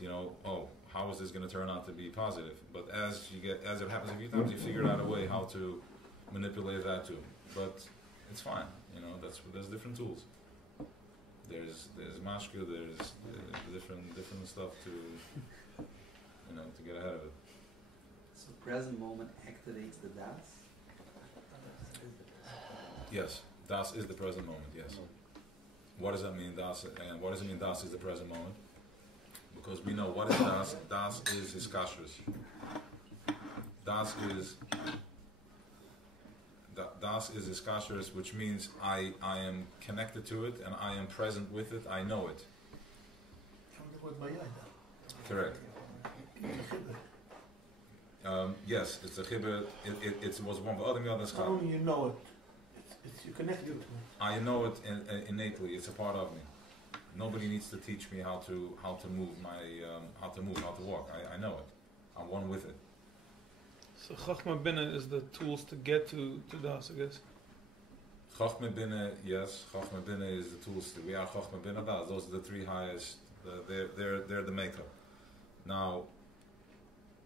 how is this going to turn out to be positive? But as it happens a few times, you figure out a way how to manipulate that too. But it's fine, there's different tools. There's mashka, there's different stuff to get ahead of it. So present moment activates the das? Yes, das is the present moment, yes. What does that mean, das? And what does it mean, das is the present moment? Because we know what is das. Das is his kashrus. Das is his kashrus, which means I am connected to it and I am present with it. I know it. Correct. Yes, it's a chibur. It was one of the other miyadas. Not only you know it, it's you connected to it. I know it innately. It's a part of me. Nobody needs to teach me how to move how to walk. I know it. I'm one with it. So Chachma Binah is the tools to get to Das, I guess. Chachma Binah, yes. Chachma Binah is the tools. We are Chachma Binah Das. Those are the three highest. They're the makeup. Now,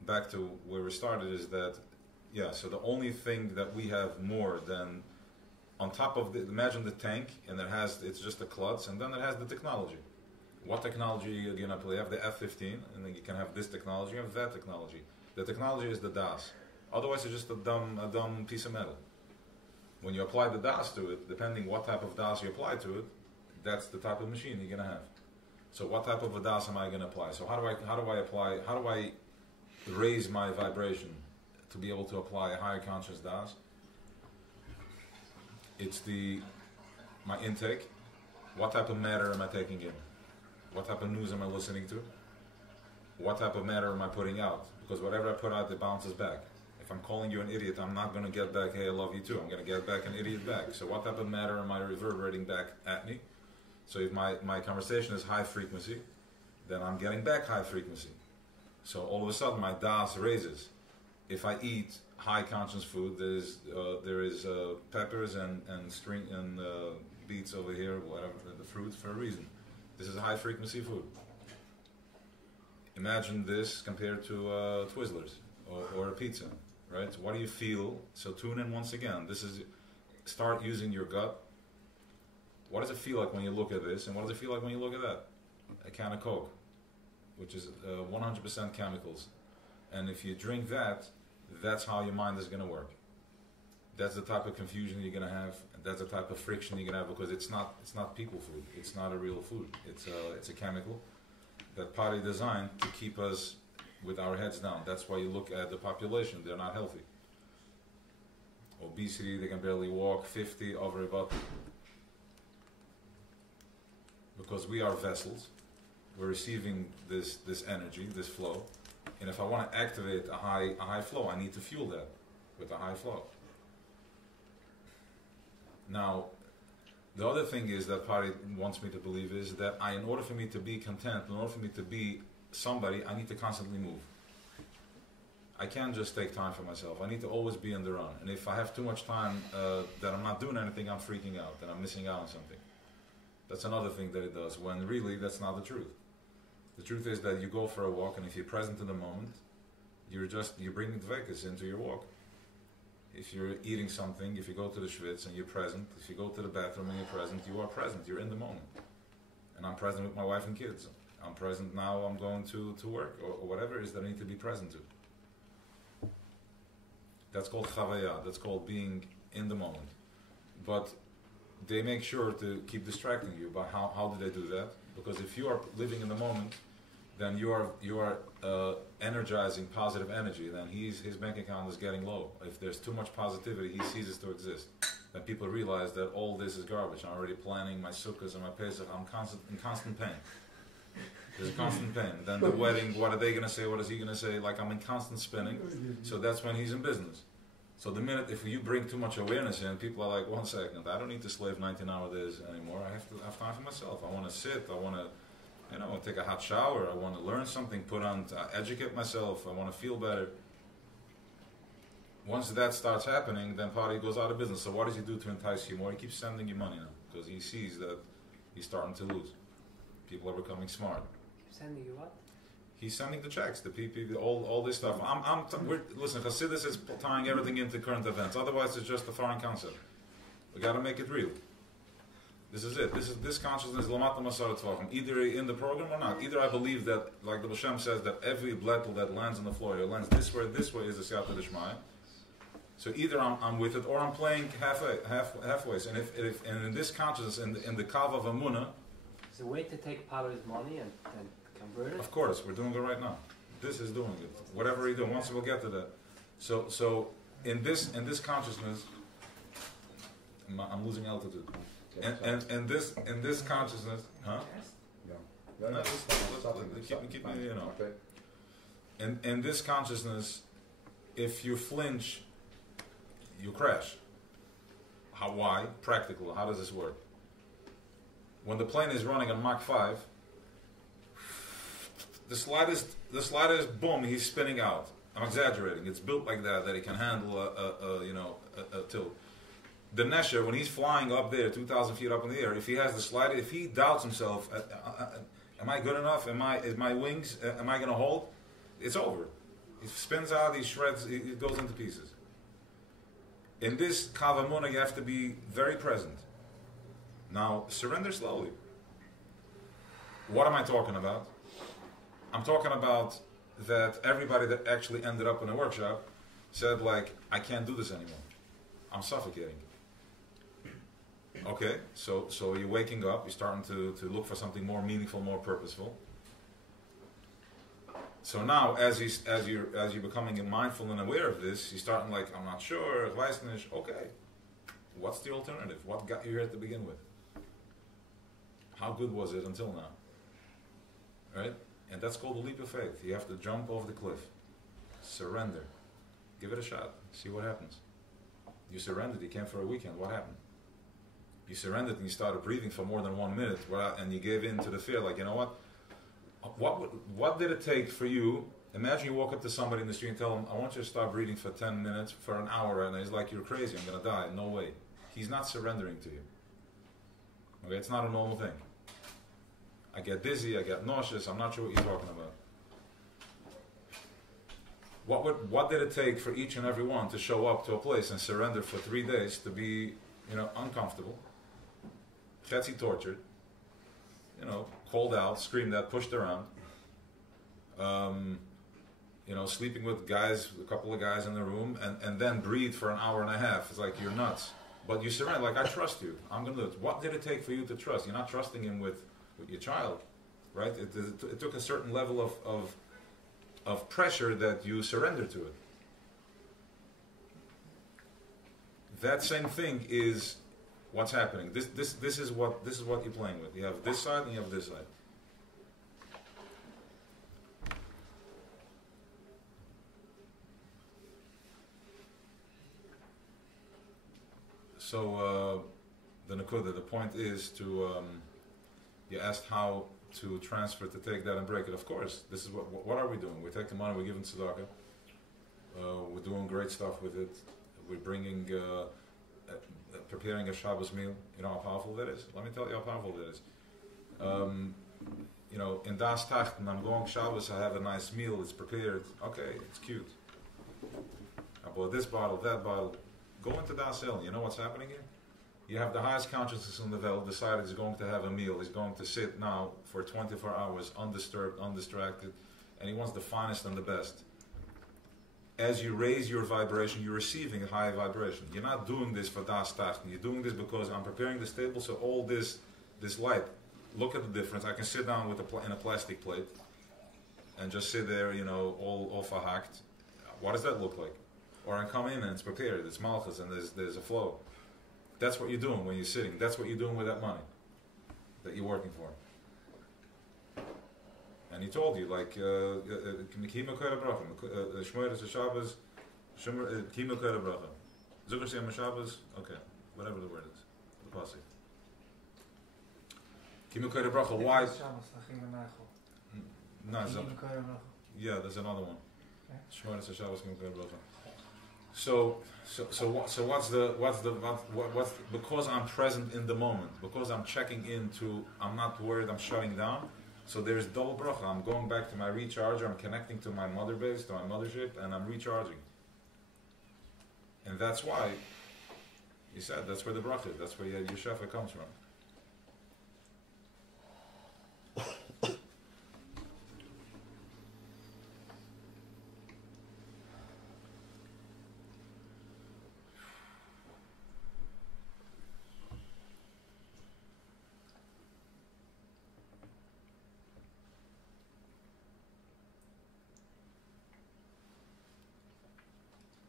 back to where we started is that, so the only thing that we have more than, on top of imagine the tank, and it's just the klutz, and then it has the technology. What technology are you gonna play? You have the F-15, and then you can have this technology, you have that technology. The technology is the Das. Otherwise, it's just a dumb piece of metal. When you apply the Das to it, depending what type of Das you apply to it, that's the type of machine you're gonna have. So what type of a Das am I gonna apply? So how do I raise my vibration to be able to apply a higher conscious Das? It's my intake. What type of matter am I taking in? What type of news am I listening to? What type of matter am I putting out? Because whatever I put out, it bounces back. If I'm calling you an idiot, I'm not going to get back, hey, I love you too. I'm going to get back an idiot back. So what type of matter am I reverberating back at me? So if my conversation is high frequency, then I'm getting back high frequency. So all of a sudden my das raises. If I eat high conscious food, there is peppers and string and beets over here, whatever, the fruits for a reason. This is high frequency food. Imagine this compared to Twizzlers or a pizza, right? What do you feel? So tune in once again. This is, start using your gut. What does it feel like when you look at this, and what does it feel like when you look at that? A can of Coke, which is 100% chemicals. And if you drink that, that's how your mind is going to work. That's the type of confusion you're going to have. That's the type of friction you're going to have, because it's not people food. It's not a real food. It's a chemical that Pari designed to keep us with our heads down. That's why you look at the population. They're not healthy. Obesity, they can barely walk, 50 over about. Because we are vessels. We're receiving this energy, this flow. And if I want to activate a high flow, I need to fuel that with a high flow. Now, the other thing is that Pari wants me to believe is that in order for me to be content, in order for me to be somebody, I need to constantly move. I can't just take time for myself. I need to always be on the run. And if I have too much time that I'm not doing anything, I'm freaking out and I'm missing out on something. That's another thing that it does, when really that's not the truth. The truth is that you go for a walk, and if you're present in the moment, you're bringing Dvekas into your walk. If you're eating something, if you go to the Schwitz and you're present, if you go to the bathroom and you're present, you are present, you're in the moment. And I'm present with my wife and kids. I'm present now, I'm going to work, or whatever it is that I need to be present to. That's called chavaya, that's called being in the moment. But they make sure to keep distracting you. But how do they do that? Because if you are living in the moment, then you are energizing positive energy. Then his bank account is getting low. If there's too much positivity, he ceases to exist. Then people realize that all this is garbage. I'm already planning my sukkahs and my pesach. I'm in constant pain. There's a constant pain. Then the wedding, what are they going to say? What is he going to say? Like, I'm in constant spinning. So that's when he's in business. So the minute, if you bring too much awareness in, people are like, 1 second, I don't need to slave 19-hour days anymore. I have to have time for myself. I want to sit. I want to, take a hot shower. I want to learn something, educate myself. I want to feel better. Once that starts happening, then Pari goes out of business. So what does he do to entice you more? He keeps sending you money now, because he sees that he's starting to lose. People are becoming smart. Sending you what? He's sending the checks, the PP, all this stuff. Listen, Hasidus is tying everything into current events. Otherwise, it's just a foreign concept. We got to make it real. This is it. This consciousness, Lamata Masar Tvachim, either in the program or not. Either I believe that, like the Hashem says, that every blettel that lands on the floor, or lands this way is the Siyata Dishmai. So either I'm with it, or I'm playing halfway. And in this consciousness, in the Kav of Amunah, is a way to take Pari's money and convert it? Of course, we're doing it right now. This is doing it. Whatever you do, once we'll get to that. So in this consciousness, I'm losing altitude. And in this consciousness, huh? Yeah. No, keep me, Okay. In this consciousness, if you flinch, you crash. Why? Practical. How does this work? When the plane is running on Mach 5, the slightest boom, he's spinning out. I'm exaggerating. It's built like that it can handle a tilt. The Nesher, when he's flying up there, 2,000 feet up in the air, if he doubts himself, am I good enough? Is my wings? Am I going to hold? It's over. He spins out. He shreds. It goes into pieces. In this Kavamuna, you have to be very present. Now, surrender slowly. What am I talking about? I'm talking about that everybody that actually ended up in a workshop said, like, I can't do this anymore. I'm suffocating. Okay, so you're waking up, you're starting to look for something more meaningful, more purposeful. So now, as you're becoming mindful and aware of this, you're starting like, I'm not sure, Weisz nicht. Okay, what's the alternative? What got you here to begin with? How good was it until now? Right? And that's called the leap of faith. You have to jump off the cliff. Surrender. Give it a shot. See what happens. You surrendered, you came for a weekend. What happened? You surrendered and you started breathing for more than 1 minute, and you gave in to the fear. Like, you know what? What did it take for you? Imagine you walk up to somebody in the street and tell them, I want you to start breathing for 10 minutes, for an hour, and he's like, you're crazy, I'm going to die. No way. He's not surrendering to you. Okay, it's not a normal thing. I get dizzy, I get nauseous, I'm not sure what you're talking about. What did it take for each and every one to show up to a place and surrender for 3 days to be, uncomfortable, chetzi tortured, called out, screamed at, pushed around, sleeping with guys, a couple of guys in the room, and then breathe for an hour and a half. It's like, you're nuts. But you surrender, like, I trust you. I'm going to do it. What did it take for you to trust? You're not trusting him with your child, right? It took a certain level of pressure that you surrender to it. That same thing is what's happening. This is what you're playing with. You have this side and you have this side. So the point is to you asked how to transfer, to take that and break it. Of course, this is what are we doing? We take the money, we're giving tzedakah. We're doing great stuff with it. We're bringing, preparing a Shabbos meal. You know how powerful that is? Let me tell you how powerful that is. In Das Tachten, I'm going Shabbos, I have a nice meal, it's prepared. Okay, it's cute. I bought this bottle, that bottle. Go into Das El. You know what's happening here? You have the highest consciousness in the world decided he's going to have a meal. He's going to sit now for 24 hours, undisturbed, undistracted, and he wants the finest and the best. As you raise your vibration, you're receiving a high vibration. You're not doing this for Das Tachten. You're doing this because I'm preparing this table, so all this light. Look at the difference. I can sit down in a plastic plate and just sit there, all verhacked. What does that look like? Or I come in and it's prepared. It's malchus and there's a flow. That's what you're doing when you're sitting. That's what you're doing with that money that you're working for. And he told you, like, Kima Kera Bracha, Shmoyres Shabbos, Kima Kera Bracha. Zucker Siyam Shabbos, okay, whatever the word is, the Basi. Kima Kera Bracha, why? No, yeah, there's another one. Shmoyres Shabbos, Kima Kera Bracha. So what's because I'm present in the moment, because I'm checking into, I'm not worried, I'm shutting down. So there's double bracha. I'm going back to my recharger. I'm connecting to my mother base, to my mothership, and I'm recharging. And that's why he said that's where the bracha is. That's where your shefa comes from.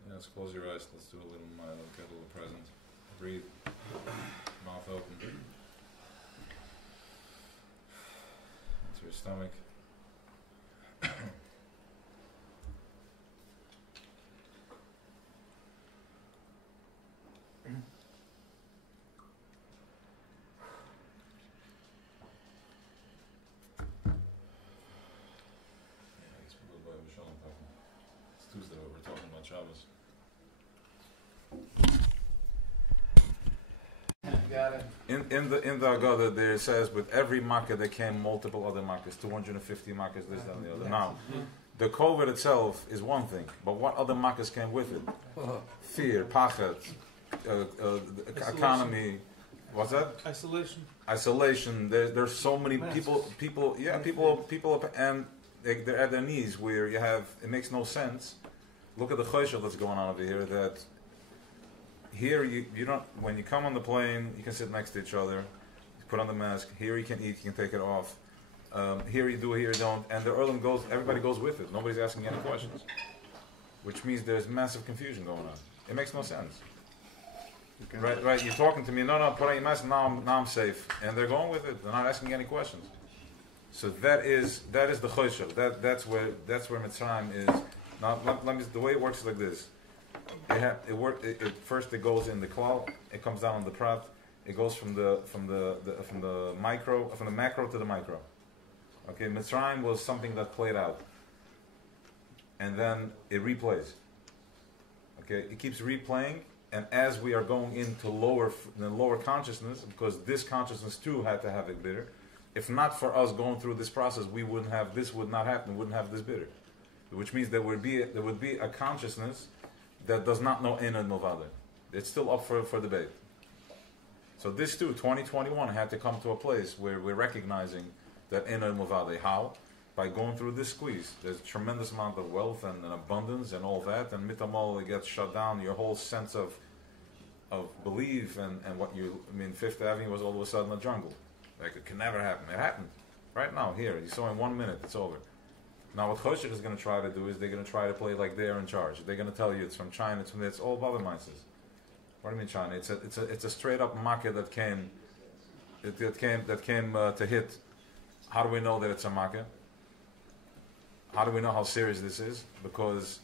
Let's close your eyes. Let's do a little mile. Get a little present. Breathe. Mouth open. Into your stomach. It's Tuesday, but we're talking about Shabbos. In the Agada there it says with every makkah there came multiple other makkahs, 250 makkahs, this, that, and the other. Now, the COVID itself is one thing, but what other makkahs came with it? Fear, pachat, economy, what's that? Isolation. There's so many people, and they're at their knees where you have, it makes no sense. Look at the choshel that's going on over here, that here you don't, when you come on the plane, you can sit next to each other, you put on the mask, here you can eat, you can take it off, here you do, here you don't, and the Erlim goes, everybody goes with it, nobody's asking any questions, which means there's massive confusion going on. It makes no sense. Right, you're talking to me, no, put on your mask, now I'm safe, and they're going with it, they're not asking any questions. So that is the choshel, that's where Mitzrayim is. Now, the way it works is like this. First it goes in the klal, it comes down on the prat, It goes from the macro to the micro. Okay, Mitzrayim was something that played out, and then it replays. Okay, it keeps replaying, and as we are going into lower consciousness, because this consciousness too had to have it bitter. If not for us going through this process, we wouldn't have this. Would not happen. We wouldn't have this bitter, which means there would be a consciousness that does not know Ein and Milvado. It's still up for debate. So this too, 2021 had to come to a place where we're recognizing that Ein and Milvado. How? By going through this squeeze. There's a tremendous amount of wealth and abundance and all that, and mitamol, it gets shut down. Your whole sense of belief and what Fifth Avenue was all of a sudden a jungle. Like, it can never happen. It happened. Right now, here. You saw in 1 minute, it's over. Now what Choshech is going to try to do is they're going to try to play like they're in charge. They're going to tell you it's from China, it's all Badermeises. What do you mean China? It's a straight up makkah that came to hit. How do we know that it's a makkah? How do we know how serious this is? Because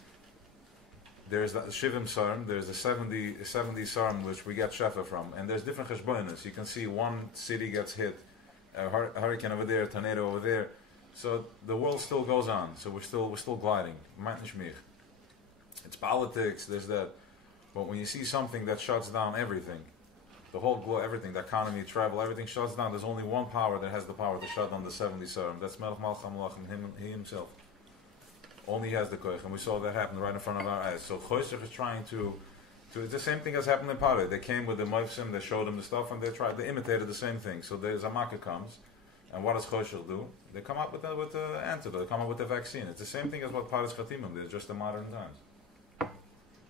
there's the Shivim Sarm, there's the 70 Sarm which we get Shefa from, and there's different cheshbonos. You can see one city gets hit, a hurricane over there, a tornado over there. So the world still goes on. So we're still gliding. It's politics, there's that. But when you see something that shuts down everything, the whole globe, everything, the economy, travel, everything shuts down, there's only one power that has the power to shut down the 70 Sarim. That's Melech Malach HaMelachim, he himself. Only he has the koich, and we saw that happen right in front of our eyes. So Choshech is trying to it's the same thing as happened in Pare. They came with the Moifsim, they showed them the stuff, and they imitated the same thing. So there's a makkah comes, and what does Choshech do? They come up with the antidote, they come up with the vaccine. It's the same thing as what Paris Chatimim did, just in modern times.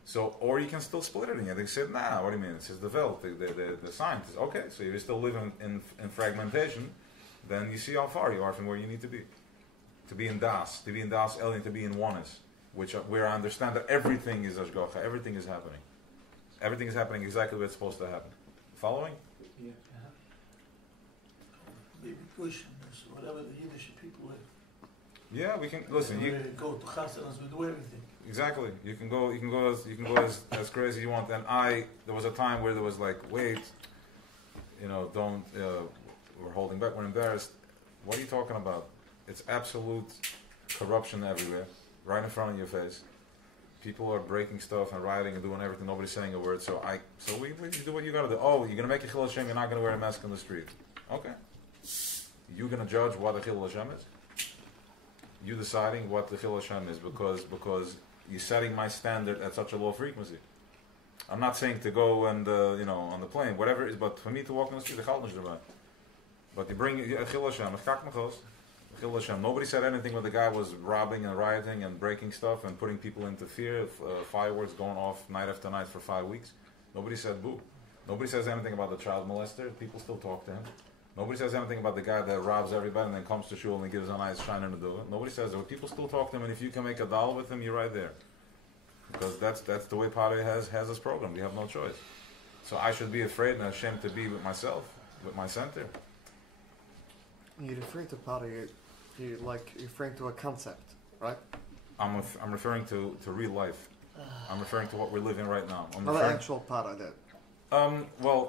So, or you can still split it in. They said, nah, what do you mean? It says the Welt, the scientists. Okay, so if you still live in fragmentation, then you see how far you are from where you need to be. To be in Das Elyon, to be in oneness, where I understand that everything is Ashgacha, everything is happening. Everything is happening exactly where it's supposed to happen. Following? Yeah. Maybe push whatever the Yiddish people live. Yeah, we can listen. You go to Chasanas, we do everything. Exactly. You can go as crazy as you want. And there was a time where there was like, wait, don't. We're holding back. We're embarrassed. What are you talking about? It's absolute corruption everywhere, right in front of your face. People are breaking stuff and rioting and doing everything. Nobody's saying a word. So we do what you got to do. Oh, you're gonna make a Chil Hashem. You're not gonna wear a mask on the street. Okay. You're gonna judge what a Chil Hashem is. You deciding what the Chil Hashem is because you're setting my standard at such a low frequency. I'm not saying to go and on the plane, whatever it is, but for me to walk on the street, but you bring a Chil Hashem, nobody said anything when the guy was robbing and rioting and breaking stuff and putting people into fear, fireworks going off night after night for 5 weeks. Nobody said boo. Nobody says anything about the child molester. People still talk to him. Nobody says anything about the guy that robs everybody and then comes to shul and gives an eyes shining to do it. Nobody says that. People still talk to him, and if you can make a dollar with him, you're right there. Because that's the way Pare has us programmed. We have no choice. So I should be afraid and ashamed to be with myself, with my center. You're referring to Pare, you're referring to a concept, right? I'm referring to real life. I'm referring to what we're living right now. Not the actual Pare then.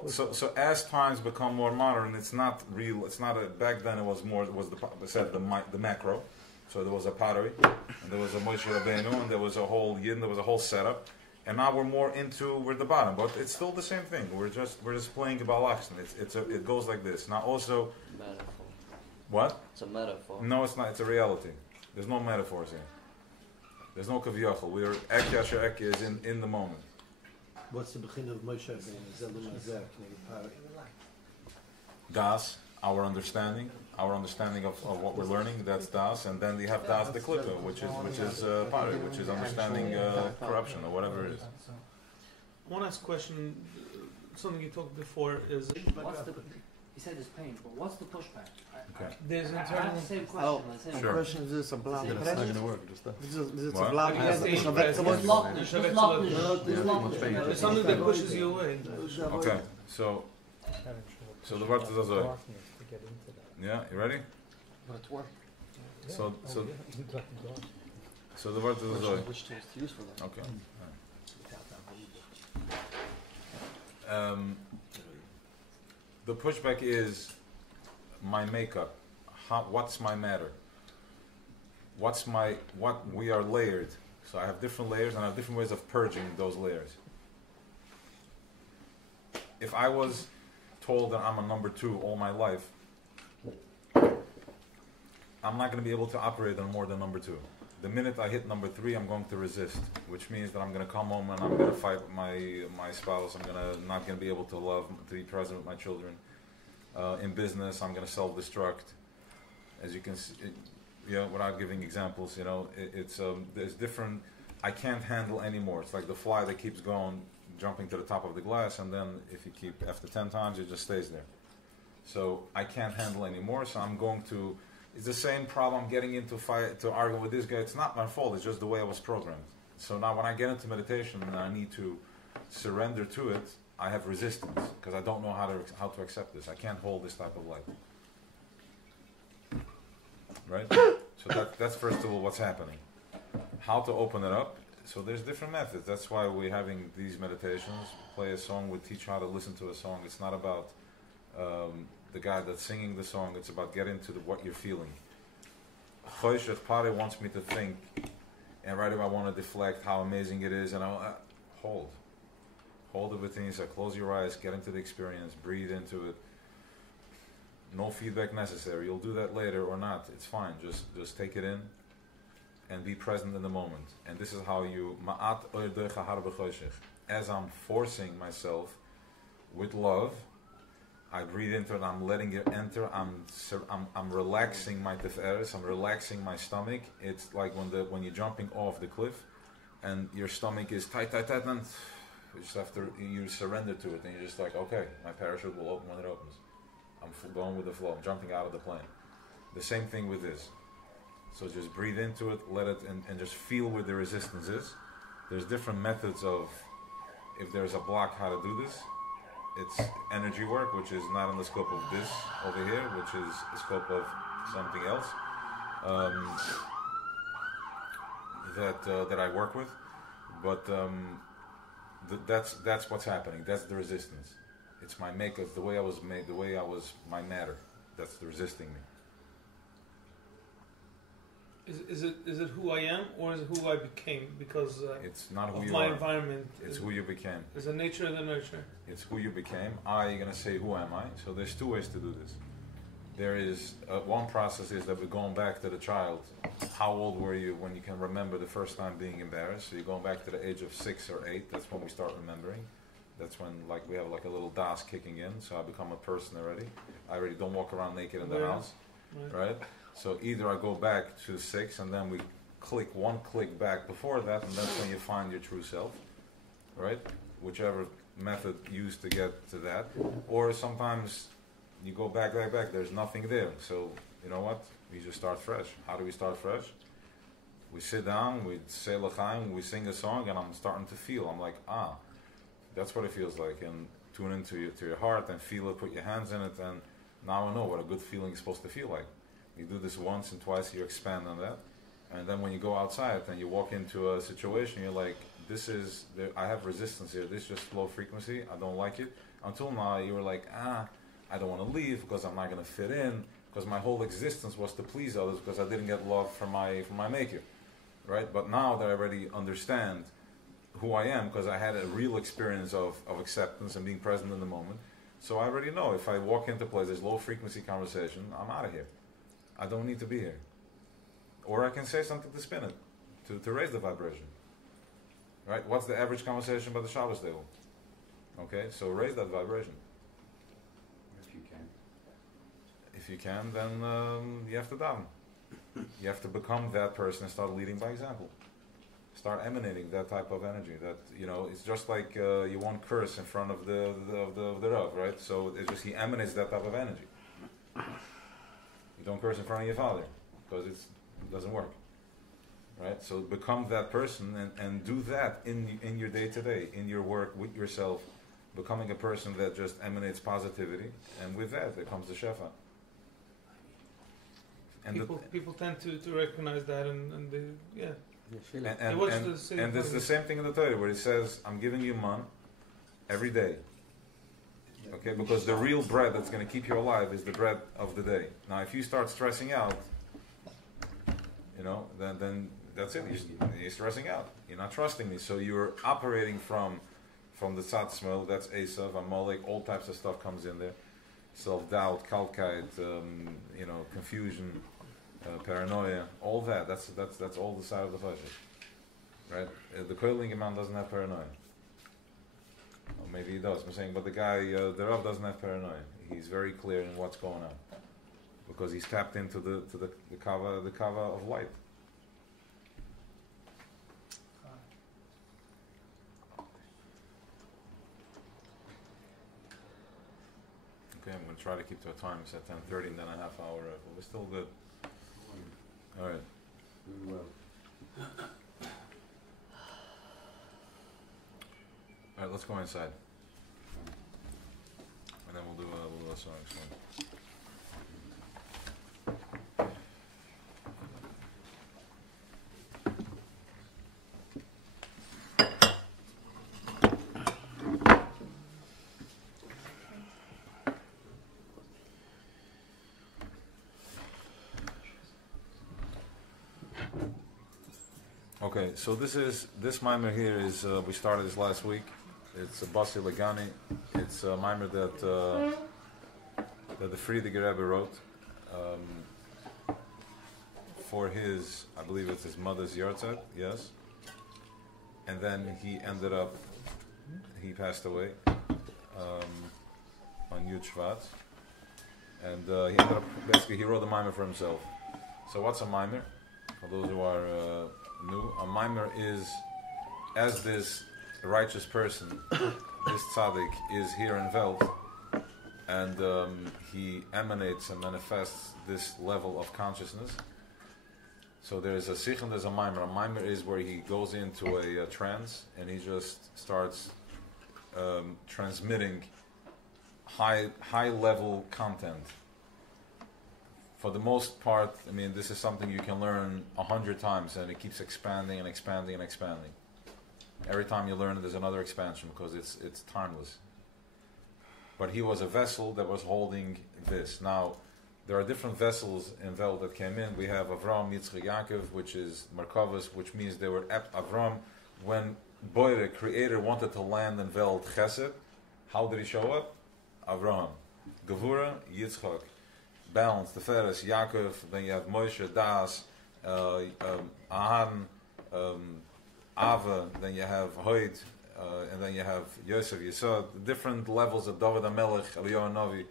So as times become more modern, it's not real. It's not back then. It was the macro. So there was a pottery, and there was a Moshe Rabbeinu, and there was a whole Yidden, there was a whole setup, and now we're the bottom. But it's still the same thing. We're just playing Kabbalachs, and it goes like this. Now also, Metaphor. What? It's a metaphor. No, it's not. It's a reality. There's no metaphors here. There's no kaviyachol. We're Eki Asher Eki is in the moment. What's the beginning of Moshe Rabbeinu? Das, our understanding of what we're learning. That's Das, and then you have Das the Klippa, which is Pari, which is understanding corruption or whatever it is. One last question. Something you talked before is He said it's pain, but what's the pushback? Okay. there's I have internal. the same question. the same Sure. The question is this a blab? Is it Is gonna it a What? blab? Yes, Is it a yes, vector? yes. There's something that pushes you away. Okay. So the word is Azoi. Yeah, you ready? But it's work. So the word is Azoi. Which tools to use for that? Okay. the pushback is my makeup. What's my matter? What we are layered. So I have different layers and I have different ways of purging those layers. If I was told that I'm a number 2 all my life, I'm not going to be able to operate on more than number 2. The minute I hit number 3, I'm going to resist, which means that I'm going to come home and I'm going to fight with my spouse. I'm not going to be able to love, to be present with my children. In business, I'm going to self-destruct. As you can see, without giving examples, there's different. I can't handle anymore. It's like the fly that keeps going, jumping to the top of the glass, and then if you keep after 10 times, it just stays there. So I can't handle anymore. So I'm going to. It's the same problem getting into fight to argue with this guy. It's not my fault. It's just the way I was programmed. So now when I get into meditation and I need to surrender to it, I have resistance because I don't know how to accept this. I can't hold this type of light. Right? So that's first of all what's happening. How to open it up. So there's different methods. That's why we're having these meditations. Play a song. We teach how to listen to a song. It's not about the guy that's singing the song. It's about getting to what you're feeling. Chosh Pari wants me to think, and right away I want to deflect how amazing it is, and I'll hold it within yourself. Close your eyes, get into the experience, breathe into it. No feedback necessary. You'll do that later or not. It's fine. Just take it in and be present in the moment. And this is how you ma'at oydei chahar b'choshech. As I'm forcing myself with love, I breathe into it, I'm letting it enter, I'm relaxing my tiferes, I'm relaxing my stomach. It's like when you're jumping off the cliff and your stomach is tight, and you just have to, you surrender to it and you're just like, okay, my parachute will open when it opens. I'm going with the flow, I'm jumping out of the plane. The same thing with this. So just breathe into it, let it, and just feel where the resistance is. There's different methods of, if there's a block, how to do this. It's energy work, which is not in the scope of this over here, which is the scope of something else that I work with. But that's what's happening. That's the resistance. It's my makeup. It's the way I was made. The way I was my matter. That's the resisting me. Is it who I am or is it who I became? Because it's not who of you my are. environment. It's who you became. There's a nature and a nurture. It's who you became. You're going to say, who am I? So there's 2 ways to do this. There is, one process is that we're going back to the child. How old were you when you can remember the first time being embarrassed? So you're going back to the age of 6 or 8. That's when we start remembering. That's when we have a little das kicking in. So I become a person already. I already don't walk around naked in the house. Right? So either I go back to 6 and then we click one click back before that, and that's when you find your true self, right? Whichever method used to get to that. Or sometimes you go back, there's nothing there. So you know what? We just start fresh. How do we start fresh? We sit down, we say L'chaim, we sing a song, and I'm starting to feel. I'm like, that's what it feels like. And tune into your heart and feel it, put your hands in it, and now I know what a good feeling is supposed to feel like. You do this once and twice, you expand on that. And then when you go outside and you walk into a situation, you're like, I have resistance here. This is just low frequency. I don't like it. Until now, you were like, I don't want to leave because I'm not going to fit in. Because my whole existence was to please others because I didn't get love from my maker. Right? But now that I already understand who I am, because I had a real experience of acceptance and being present in the moment. So I already know if I walk into a place, there's low frequency conversation, I'm out of here. I don't need to be here. Or I can say something to spin it, to raise the vibration. Right? What's the average conversation about the Shabbos table? Okay, so raise that vibration. If you can. If you can, then you have to daven. You have to become that person and start leading by example. Start emanating that type of energy. That it's just like you won't curse in front of the Rav, right? So it's just he emanates that type of energy. You don't curse in front of your father because it doesn't work, right? So become that person and do that in your day to day, in your work with yourself, becoming a person that just emanates positivity, and with that there comes the shefa. And people tend to recognize that and they and there's the same thing in the Torah where it says, I'm giving you man every day. Okay, because the real bread that's going to keep you alive is the bread of the day. Now, if you start stressing out, then that's it. You're stressing out. You're not trusting me. So you're operating from the tzad smell. That's Esav, Amalek. All types of stuff comes in there. Self-doubt, kalkite, confusion, paranoia. All that. That's all the side of the choshesh. Right? The Koheling man doesn't have paranoia. Or maybe he does. I'm saying, but the guy, the Rav doesn't have paranoia. He's very clear in what's going on because he's tapped into the kava of light. Okay, I'm going to try to keep to a time. It's at 10:30 and then a half hour. But we're still good. All right. Doing well. All right, let's go inside. And then we'll do a song. Okay, so this mimer here is we started this last week. It's a Basi Le'gani. It's a mimer that the Friediger Rebbe wrote for his, I believe it's his mother's yahrzeit, yes. And then he passed away on Yud Shvat. And he ended up, basically he wrote a mimer for himself. So what's a mimer? For those who are new, a mimer is, as this righteous person, this tzaddik, is here in Welt, and he emanates and manifests this level of consciousness. So there's a sikh and there's a mimer. A mimer is where he goes into a trance and he just starts transmitting high level content. For the most part, I mean, this is something you can learn 100 times and it keeps expanding and expanding and expanding. Every time you learn it, there's another expansion because it's timeless. But he was a vessel that was holding this. Now, there are different vessels in Welt that came in. We have Avram, Yitzchak, Yaakov, which is Merkavas, which means they were Avram. When Boire, Creator, wanted to land in Welt Chesed, how did he show up? Avram. Gevura, Yitzchak. Balance, the Feres, Yaakov, then you have Moshe, Das, Ahan, Ava, then you have Hoid, and then you have Yosef, Yesod, different levels of David HaMelech, Eliyahu Navi,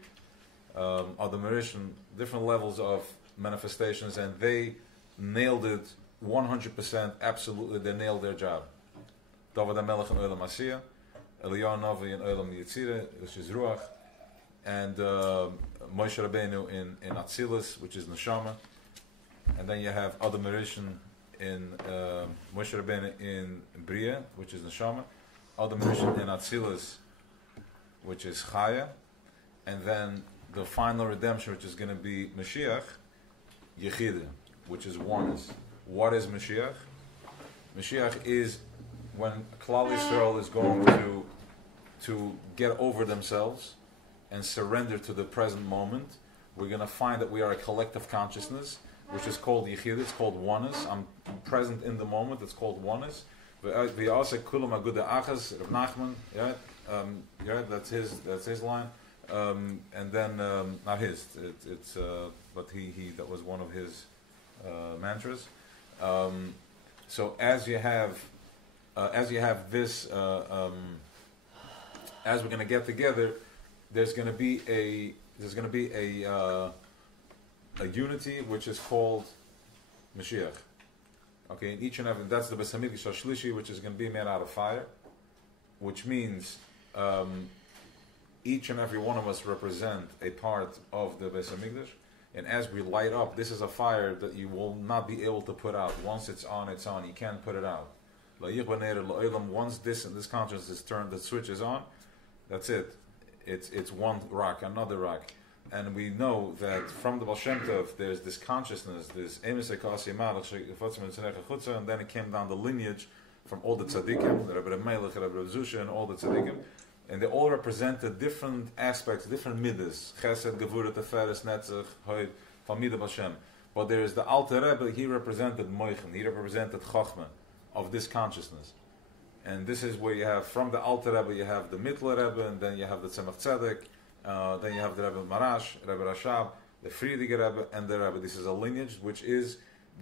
Adam Rishon, different levels of manifestations, and they nailed it 100%, absolutely, they nailed their job. David HaMelech in Olam Asiyah, Eliyahu Navi in Olam Yitzirah, which is Ruach, and Moshe Rabbeinu in Atzilus, which is Neshama, and then you have Adam Rishon in Moshe Rabbeinu in Bria, which is Neshama, Adam Rishon in Atzilus, which is Chaya, and then the final redemption, which is going to be Mashiach, Yechida, which is oneness. What is Mashiach? Mashiach is when Klal Yisrael is going to get over themselves and surrender to the present moment. We're going to find that we are a collective consciousness, which is called Yechida, it's called oneness. I'm present in the moment, it's called oneness. We also Kulam Aguda Achas, Rav Nachman, that's his line. And then not his, but he that was one of his mantras. So as you have this, as we're going to get together, there's going to be a unity which is called Mashiach. Okay, and each and every, that's the Beis Hamikdash Shlishi, which is going to be made out of fire, which means each and every one of us represent a part of the Beis Hamikdash, and as we light up, this is a fire that you will not be able to put out. Once it's on, it's on. You can't put it out. Once this consciousness is turned, the switch is on, that's it. It's one rock, another rock. And we know that from the Baal Shem Tov, there's this consciousness, this Emes Ekasi Malach, and then it came down the lineage from all the tzaddikim, the Rebbe Melech, Rebbe Zusha, and all the tzaddikim. And they all represented different aspects, different midas. Chesed, Gevurah, Teferes, Netzach, Hoyd, Talmid Hashem. But there is the Alter Rebbe, he represented Moichen, he represented Chochmah of this consciousness. And this is where you have, from the Alter Rebbe, you have the Mittler Rebbe, and then you have the Tzemach Tzedek, then you have the Rebbe Marash, Rebbe Rashab, the Friediger Rebbe, and the Rebbe. This is a lineage which is,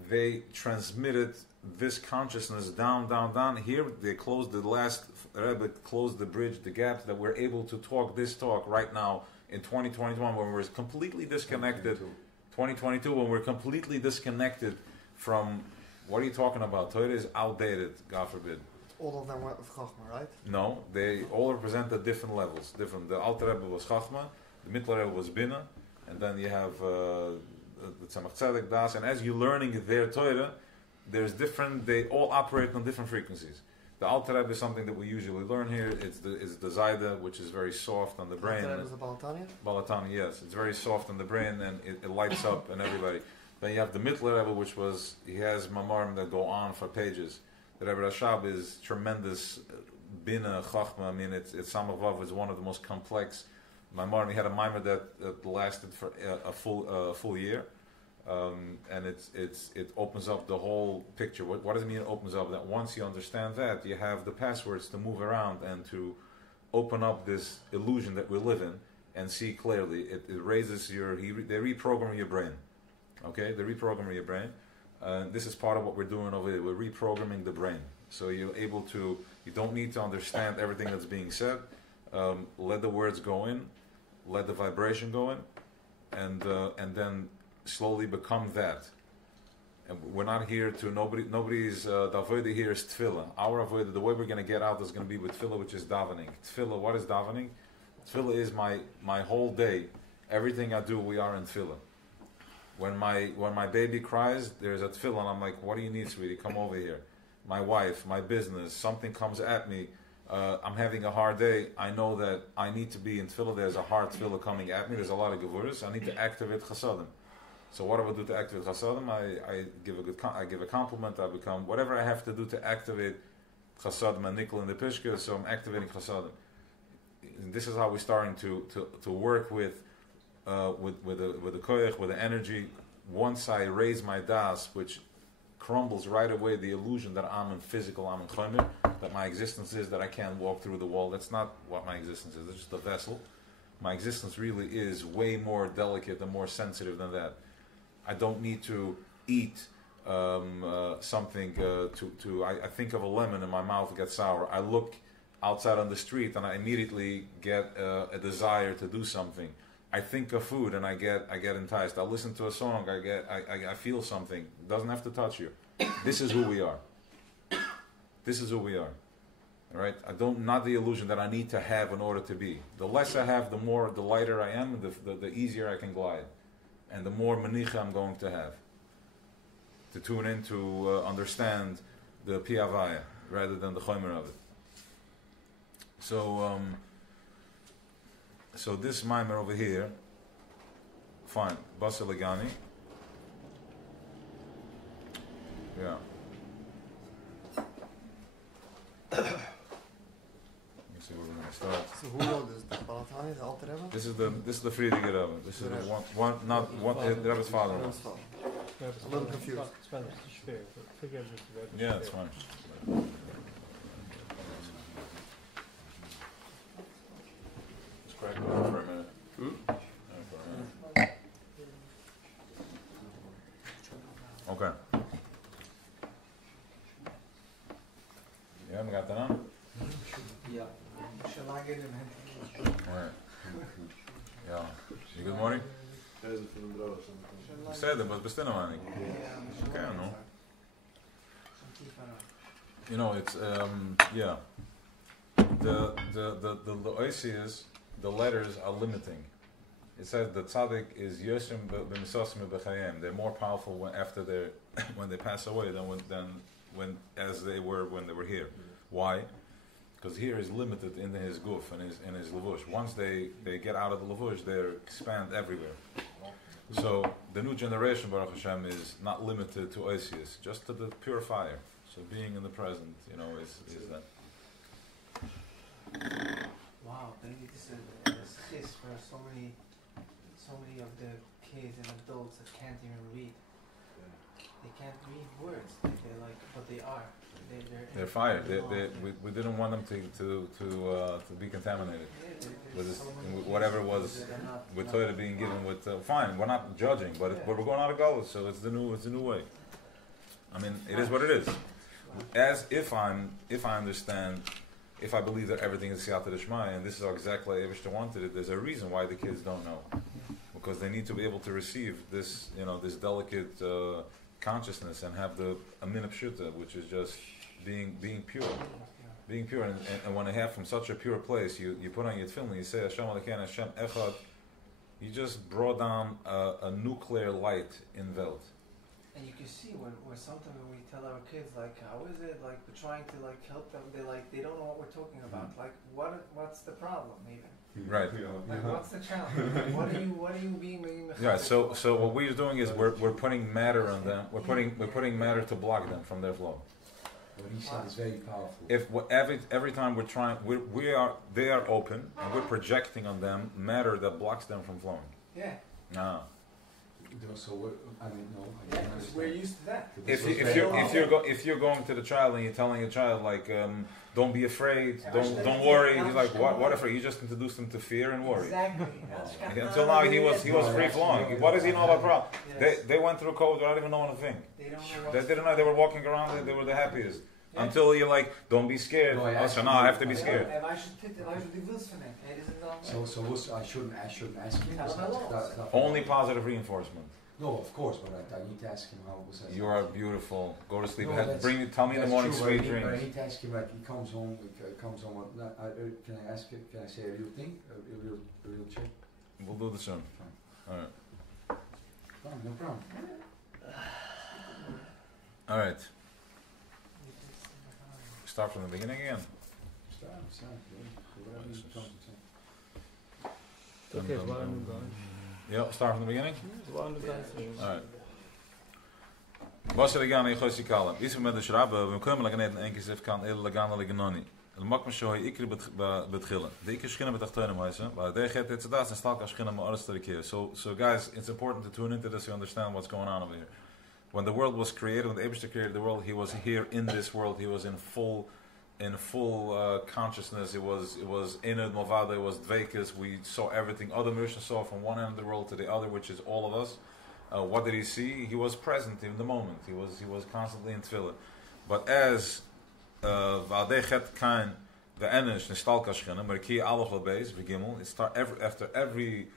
they transmitted this consciousness down, down, down. Here, they closed the last, Rebbe closed the bridge, the gap, that we're able to talk this talk right now in 2021, when we're completely disconnected. 2022, when we're completely disconnected from, what are you talking about? Torah is outdated, God forbid. All of them went with Chachma, right? No, they all represented different levels. Different. The Alter Rebbe was Chachma, the Mittler Rebbe was Bina, and then you have the Tzemach Tzedek, Das, and as you're learning their Torah, there's different, they all operate on different frequencies. The Alter Rebbe is something that we usually learn here. It's the Zayda, which is very soft on the brain. Alter Rebbe is the Balatanya? Balatani, yes. It's very soft on the brain and it lights up and everybody. Then you have the Mittler Rebbe, which was, he has Mamarim that go on for pages. The Rebbe Rashab is tremendous Bina, Chachma. I mean, it's Samavav is one of the most complex Mamarim. He had a mimer that lasted for a full year. And it opens up the whole picture. What does it mean it opens up? That once you understand that, you have the passwords to move around and to open up this illusion that we live in and see clearly. It raises they reprogram your brain. Okay? They reprogram your brain. This is part of what we're doing over here. We're reprogramming the brain. So you don't need to understand everything that's being said. Let the words go in, let the vibration go in, and then slowly become that. And we're not here to, nobody's, the avodah here is tefillah. Our avodah, the way we're going to get out is going to be with tefillah, which is davening. Tefillah, what is davening? Tefillah is my whole day. Everything I do, we are in tefillah. When my baby cries, there's a tefillah, and I'm like, what do you need, sweetie? Come over here. My wife, my business, something comes at me. I'm having a hard day. I know that I need to be in tefillah. There's a hard tefillah coming at me. There's a lot of gevuras. I need to activate chasadim. So what do I do to activate chasadim? I give a compliment. I become whatever I have to do to activate chasadim and nickel in the pishka. So I'm activating chasadim. This is how we're starting to work with the koyach, with the energy. Once I raise my das, which crumbles right away the illusion that I'm in physical, I'm in chomer, that my existence is that I can't walk through the wall. That's not what my existence is. It's just a vessel. My existence really is way more delicate and more sensitive than that. I don't need to eat something I think of a lemon and my mouth gets sour. I look outside on the street and I immediately get a desire to do something. I think of food and I get enticed. I listen to a song, I feel something. It doesn't have to touch you. This is who we are. This is who we are. All right? Not the illusion that I need to have in order to be. The less I have, the lighter I am, the easier I can glide. And the more manicha I'm going to have. To tune in, to understand the piyavaya, rather than the chomer of it. So this mimer over here, fine, Basi Le'gani. Yeah. Let me see where we're going to start. So who wrote this? The Balatani, the Alter Rebbe? This is the Friediger Rebbe. This is the Rebbe's father. Rebbe's father. A little confused. Yeah, it's fine. Just crack it open for a minute. Okay. You haven't got that on? Yeah. Alright. Ja. Good morning. בסדר, but בסדר מה אני. Okay, no. You know, it's yeah. The oisias, the letters are limiting. It says the tzaddik is yoshim b'misosim b'chayim. They're more powerful when they pass away than when they were here. Why? Because here is limited in his guf and his levush. Once they get out of the levush, they expand everywhere. So the new generation, Baruch Hashem, is not limited to oisias, just to the pure fire. So being in the present, is that. Wow, maybe this is schis for so many of the kids and adults that can't even read. They can't read words. They're like, but they are. They're fired. We didn't want them to be contaminated with this, whatever was with Torah being given with. Fine, we're not judging, but we're going out of Galus, so it's the new way. I mean, it is what it is. As if I understand, if I believe that everything is Siyata D'Shmaya, and this is exactly how Eibishter wanted it, there's a reason why the kids don't know, because they need to be able to receive this, this delicate consciousness and have the Amina Pshuta, which is just being pure. Being pure, and when they have from such a pure place, you put on your tefillin, you say Hashem Elokeinu Hashem Echad, you just brought down a nuclear light in Welt. And you can see when sometimes when we tell our kids, like, how is it, like, we're trying to, like, help them, they don't know what we're talking about. Like, what's the problem, even? Right. Like, what's the challenge? What are you being Yeah, so what we're doing is we're putting matter on them, we're putting matter to block them from their flow. What he said is very powerful. If every time we're trying, they are open, and we're projecting on them matter that blocks them from flowing. Yeah. No. So I mean, no. Yeah, because we're used to that. If you're going to the child and you're telling your child like, don't be afraid, don't worry, he's like, what afraid? You just introduced him to fear and worry. Exactly. Until now he was free flowing. What does he know about problem? Yes. They went through COVID without even knowing a thing. They don't know They didn't know. They were walking around. They were the happiest. Yeah. Until you're like, don't be scared. So now I have to be scared. So I shouldn't ask him. Only positive reinforcement. No, of course, but I need to ask him how it was. You are beautiful. Go to sleep. No, Tell me in the morning sweet dreams. But I need to ask him, like, he comes home. Can I ask it? Can I say a real thing? A real check? We'll do this soon. All right. Fine, no problem. All right. Start from the beginning again. Start. Whatever you come to say. Okay, waar nu gaan? Yeah, start from the beginning. Waar nu gaan? All right. Basi Le'gani Chosi Kalam. Isem met de Shrabbe, we komen like net een keer zef kan Ele Le'gani Le'ganoni. El makme shoy ikri betchillen. De ikri schinnen met achternem Weisz, but they get it das and stalk schinnen ma alles here. So guys, it's important to tune into this to understand what's going on over here. When the world was created, when the Eibishter created the world, he was here in this world. He was in full consciousness. It was inner Movada. It was Dveikus. We saw everything. Other Moshe saw from one end of the world to the other, which is all of us. What did he see? He was present in the moment. He was constantly in Tefillah. But as V'adechet Kain ve'enish nistalka shchina merki alachal beis v'gimel. It start after every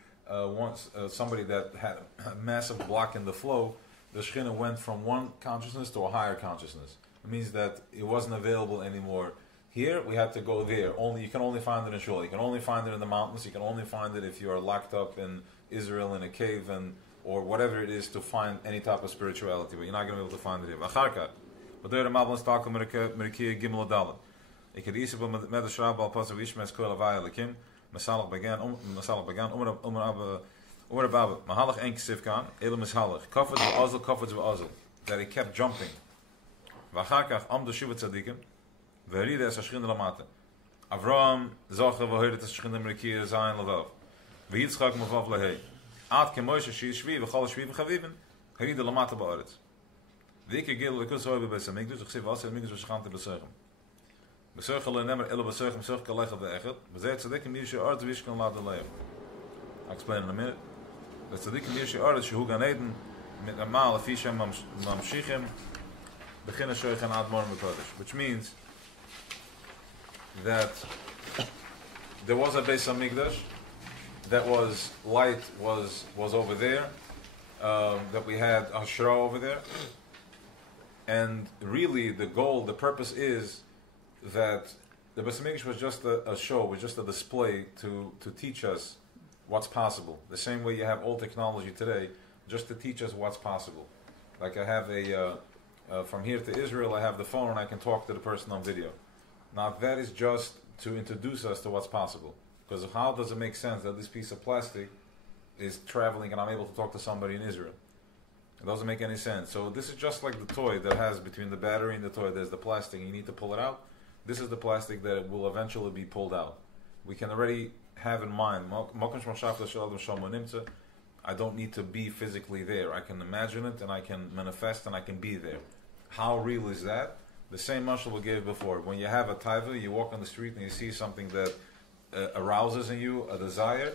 somebody that had a massive block in the flow. The Shekhinah went from one consciousness to a higher consciousness. It means that it wasn't available anymore. Here, we had to go there. You can only find it in Shul. You can only find it in the mountains. You can only find it if you are locked up in Israel in a cave or whatever it is to find any type of spirituality. But you're not going to be able to find it here. Acharka. But there, the Mablan Stalka Merikia Gimel Adalet. Ik had eerst met de Shrab al pas of Ishmael Skola Vaya Lekim. Masalach began. Umar Baba, Mahalach Enk Sivkan, Elam is Halach, Kafet V'Azel, that he kept jumping. V'achakach Am do Shiva Tzadikim, V'herida es Hashchin Lamata. Avraham Zocher v'hoiret es Hashchin Lamrikia Zayin Lavav. V'yitzchak Mavav Lahei. Ad ke Moshe Shi Shvi V'chal Shvi V'chavivin, Herida Lamata Ba'aretz. V'ike Gil L'kus Hoi B'Beis HaMikdash, V'chsiv V'asel HaMikdash V'shchante B'Sechem. B'Sechem L'nemer Elo B'Sechem B'Sechem Kalechel V'Echet, V'zeh Tzadikim Yishu Art V'Ishkan Lad Aleim. I'll explain in a minute. The tzaddikim yirshi aretz shehu gan eden mit amal afi shem mamshichim beginnen shoychen ad morgen kodesh, which means that there was a Beis HaMikdash that was light was over there, that we had a shra over there, and really the goal, the purpose is that the Beis HaMikdash was just a show, was just a display to teach us what's possible. The same way you have all technology today, just to teach us what's possible. Like I have from here to Israel, I have the phone and I can talk to the person on video. Now that is just to introduce us to what's possible. Because how does it make sense that this piece of plastic is traveling and I'm able to talk to somebody in Israel? It doesn't make any sense. So this is just like the toy that has between the battery and the toy, there's the plastic, and you need to pull it out. This is the plastic that will eventually be pulled out. we can already have in mind, I don't need to be physically there. I can imagine it and I can manifest and I can be there. How real is that? The same mashal we gave before. When you have a taiva, you walk on the street and you see something that arouses in you a desire,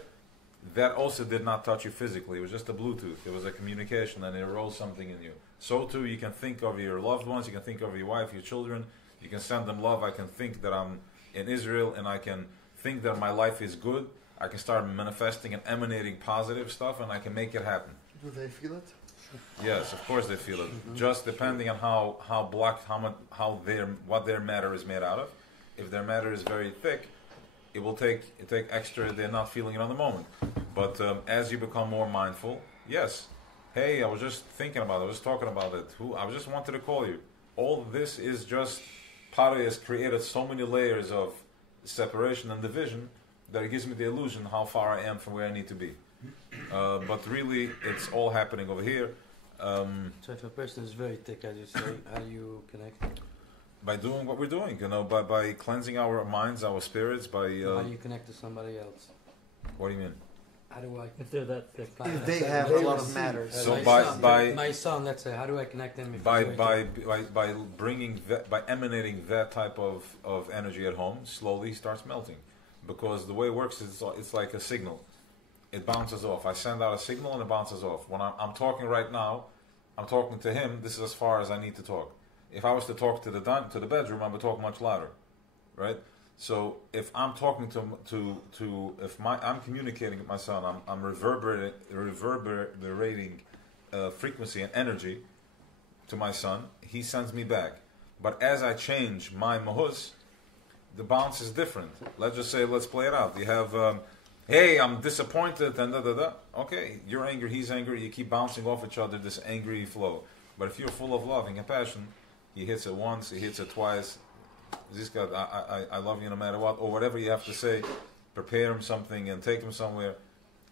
that also did not touch you physically. It was just a Bluetooth. It was a communication and it arose something in you. So too, you can think of your loved ones, you can think of your wife, your children, you can send them love. I can think that I'm in Israel and I can think that my life is good. I can start manifesting and emanating positive stuff and I can make it happen. Do they feel it? Yes, of course they feel it. Just depending on how black, what their matter is made out of. If their matter is very thick, it take extra. They're not feeling it on the moment. But as you become more mindful, yes. Hey, I was just thinking about it. I was talking about it. I just wanted to call you. All this is just Pari has created so many layers of separation and division that it gives me the illusion how far I am from where I need to be. But really, it's all happening over here. So if a person is very thick, as you say, how do you connect? By doing what we're doing, by cleansing our minds, our spirits, by... how do you connect to somebody else? What do you mean? How do I... If they're that thick. If they have a lot of matters. So my son, let's say, how do I connect him? By bringing that, by emanating that type of energy at home, slowly he starts melting. Because the way it works is it's like a signal. It bounces off. I send out a signal and it bounces off. When I'm talking right now, I'm talking to him. This is as far as I need to talk. If I was to talk to the bedroom, I would talk much louder, right? So if I'm talking I'm communicating with my son, I'm reverberating frequency and energy to my son. He sends me back. But as I change my mahus, the bounce is different. Let's just say, let's play it out. You have, hey, I'm disappointed, and da-da-da. Okay, you're angry, he's angry, you keep bouncing off each other, this angry flow. But if you're full of love and compassion, he hits it once, he hits it twice. This guy, I love you no matter what, or whatever you have to say. Prepare him something and take him somewhere.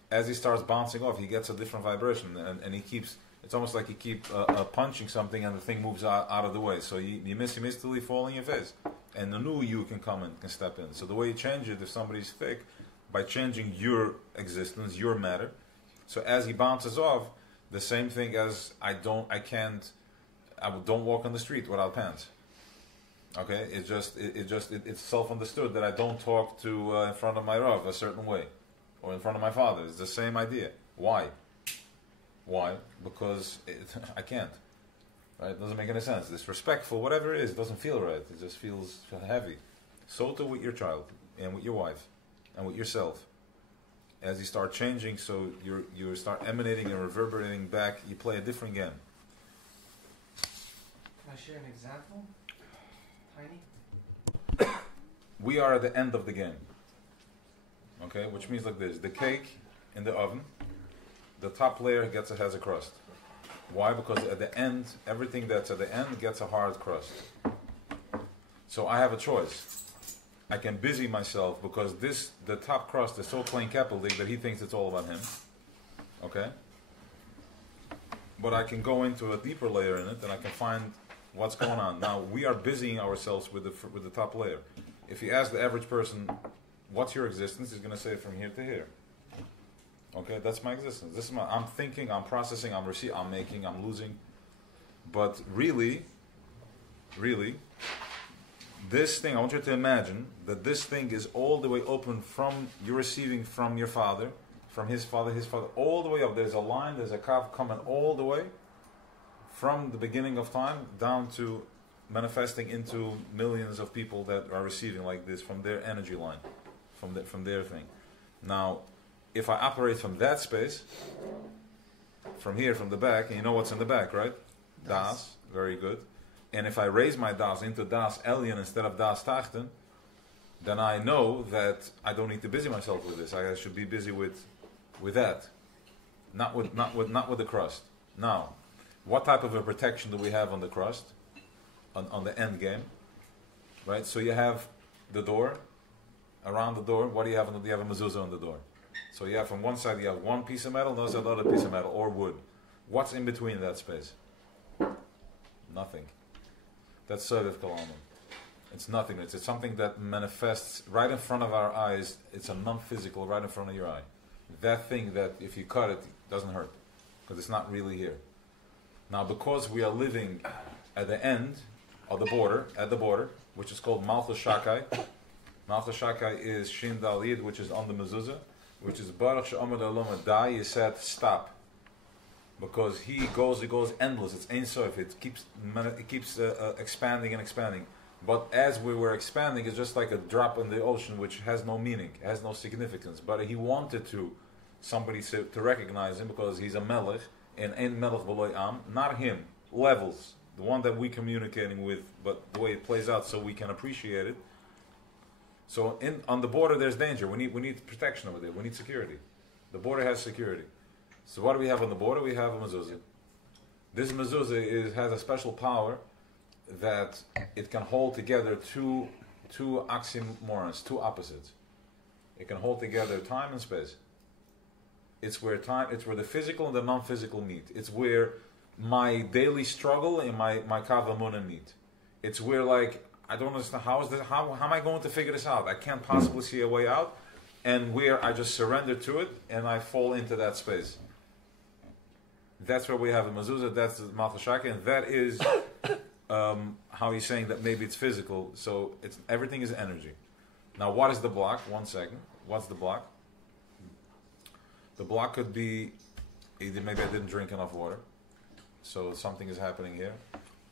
As he starts bouncing off, he gets a different vibration, and he keeps, it's almost like you keep punching something and the thing moves out of the way. So you miss him instantly, fall in your face. And the new you can come in, can step in. So the way you change it, if somebody's thick, by changing your existence, your matter. So as he bounces off, the same thing as I don't walk on the street without pants. Okay, it's self-understood that I don't talk to in front of my Rav a certain way, or in front of my father. It's the same idea. Why? Because I can't. Right? It doesn't make any sense. Disrespectful, whatever it is, it doesn't feel right. It just feels heavy. So too with your child, and with your wife, and with yourself. As you start changing, so you start emanating and reverberating back, you play a different game. Can I share an example? Tiny? We are at the end of the game. Okay, which means like this: the cake in the oven, the top layer has a crust. Why? Because at the end, everything that's at the end gets a hard crust. So I have a choice. I can busy myself because the top crust is so plain kapeldik that he thinks it's all about him. Okay? But I can go into a deeper layer in it and I can find what's going on. Now, we are busying ourselves with the top layer. If you ask the average person, what's your existence? He's going to say from here to here. Okay, that's my existence. This is I'm thinking, I'm processing, I'm receiving, I'm making, I'm losing. But really, this thing, I want you to imagine that this thing is all the way open from, you're receiving from your father, from his father, all the way up. There's a line, there's a kav coming all the way from the beginning of time down to manifesting into millions of people that are receiving like this from their energy line, from their thing. Now, if I operate from that space, from here, from the back, and you know what's in the back, right? Das, very good. And if I raise my das into das Elyon instead of das Tachten, then I know that I don't need to busy myself with this. I should be busy with that, not with the crust. Now, what type of a protection do we have on the crust, on the end game, right? So you have the door. Around the door, what do you have? You have a mezuzah on the door. So you have from one side you have one piece of metal, another another piece of metal or wood. What's in between that space? Nothing. That's Sovev Kalamim. It's nothingness. It's something that manifests right in front of our eyes. It's a non-physical right in front of your eye. That thing that if you cut it, it doesn't hurt because it's not really here. Now, because we are living at the end of the border, which is called Malchus Shakai. Malchus Shakai is Shin Dal Yid, which is on the mezuzah, which is Baruch She'amad Olam Adai. He said, stop. Because he goes endless. It's Ein Sof. It keeps expanding and expanding. But as we were expanding, it's just like a drop in the ocean, which has no meaning, has no significance. But he wanted somebody to recognize him because he's a melech, and Ein Melech V'Lo Am, not him. Levels, the one that we're communicating with, but the way it plays out, so we can appreciate it. So on the border, there's danger. We need protection over there. We need security. The border has security. So what do we have on the border? We have a mezuzah. This mezuzah has a special power that it can hold together two oxymorons, two opposites. It can hold together time and space. It's where the physical and the non-physical meet. It's where my daily struggle and my kavamuna meet. It's where, like, I don't understand how am I going to figure this out? I can't possibly see a way out, and where I just surrender to it and I fall into that space. That's where we have a mezuzah. That's the Malchus Shakai, and that is how he's saying that maybe it's physical. So everything is energy. Now, what is the block? 1 second. What's the block? The block could be either maybe I didn't drink enough water, so something is happening here.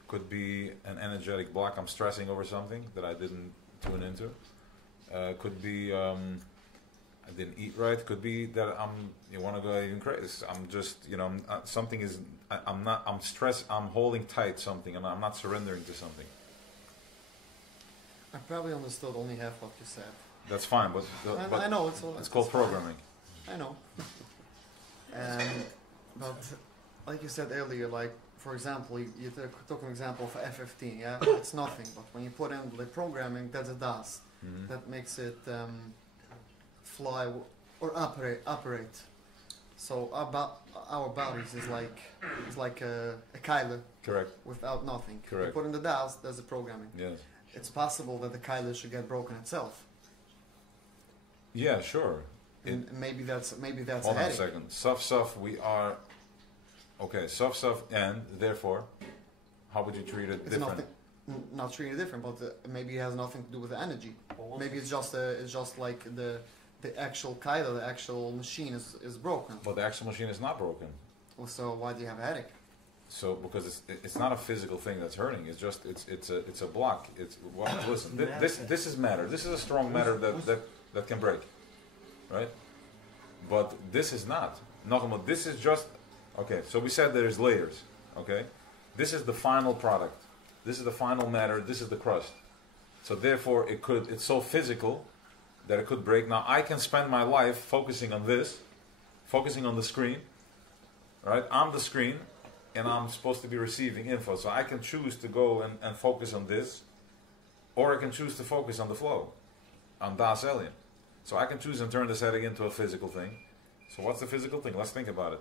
Could be an energetic block. I'm stressing over something that I didn't tune into. Could be I didn't eat right. Could be that you want to go even crazy. I'm just, something is. I'm stressed. I'm holding tight something, and I'm not surrendering to something. I probably understood only half what you said. That's fine, but I know it's called programming. I know. But like you said earlier, like for example, you took an example of F15. Yeah, it's nothing. But when you put in the programming, that's a DAS. Mm-hmm. That makes it fly or operate. So our bodies is like a kyler. Correct. Without nothing. Correct. You put in the DAS, there's a programming. Yes. It's possible that the kyler should get broken itself. Yeah, sure. And maybe that's Hold on a second. Suf, we are okay. Suf, and therefore, how would you treat it different? Not treat it different, but maybe it has nothing to do with the energy. Maybe it's just like the actual kyler, the actual machine is broken. But the actual machine is not broken. Well, so why do you have a headache? So because it's not a physical thing that's hurting. It's just it's a block. Listen. This is matter. This is a strong matter that can break. Right? But this is not. This is just... Okay, so we said there's layers. Okay? This is the final product. This is the final matter. This is the crust. So therefore, it's so physical that it could break. Now, I can spend my life focusing on this, focusing on the screen. Right? I'm the screen, and I'm supposed to be receiving info. So I can choose to go and focus on this, or I can choose to focus on the flow, on Das Alien. So I can choose and turn this heading into a physical thing. So what's the physical thing? Let's think about it.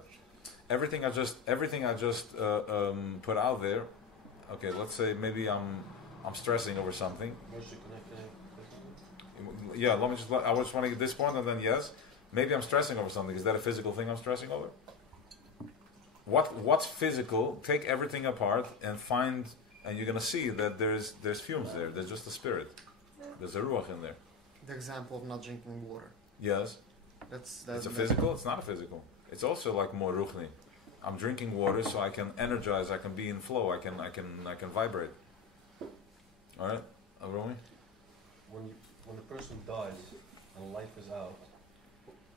Everything I just put out there. Okay, let's say maybe I'm stressing over something. Yeah, I just want to get this point, and then yes, maybe I'm stressing over something. Is that a physical thing I'm stressing over? What's physical? Take everything apart and find, and you're gonna see that there's fumes there. There's just a spirit. There's a ruach in there. The example of not drinking water. Yes. It's a physical. It's not a physical. It's also like more ruchni. I'm drinking water so I can energize. I can be in flow. I can vibrate. All right, Avrami? When a person dies and life is out,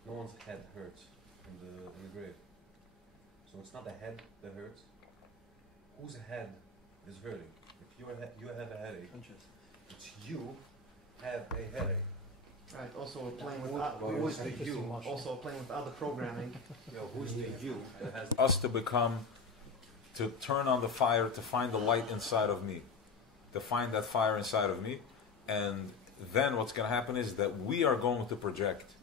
no one's head hurts in the grave. So it's not the head that hurts. Whose head is hurting? If you have a headache, it's you have a headache. Right. Also playing with other programming. Who's the you that has Us to turn on the fire, to find the light inside of me, to find that fire inside of me, and then what's going to happen is that we are going to project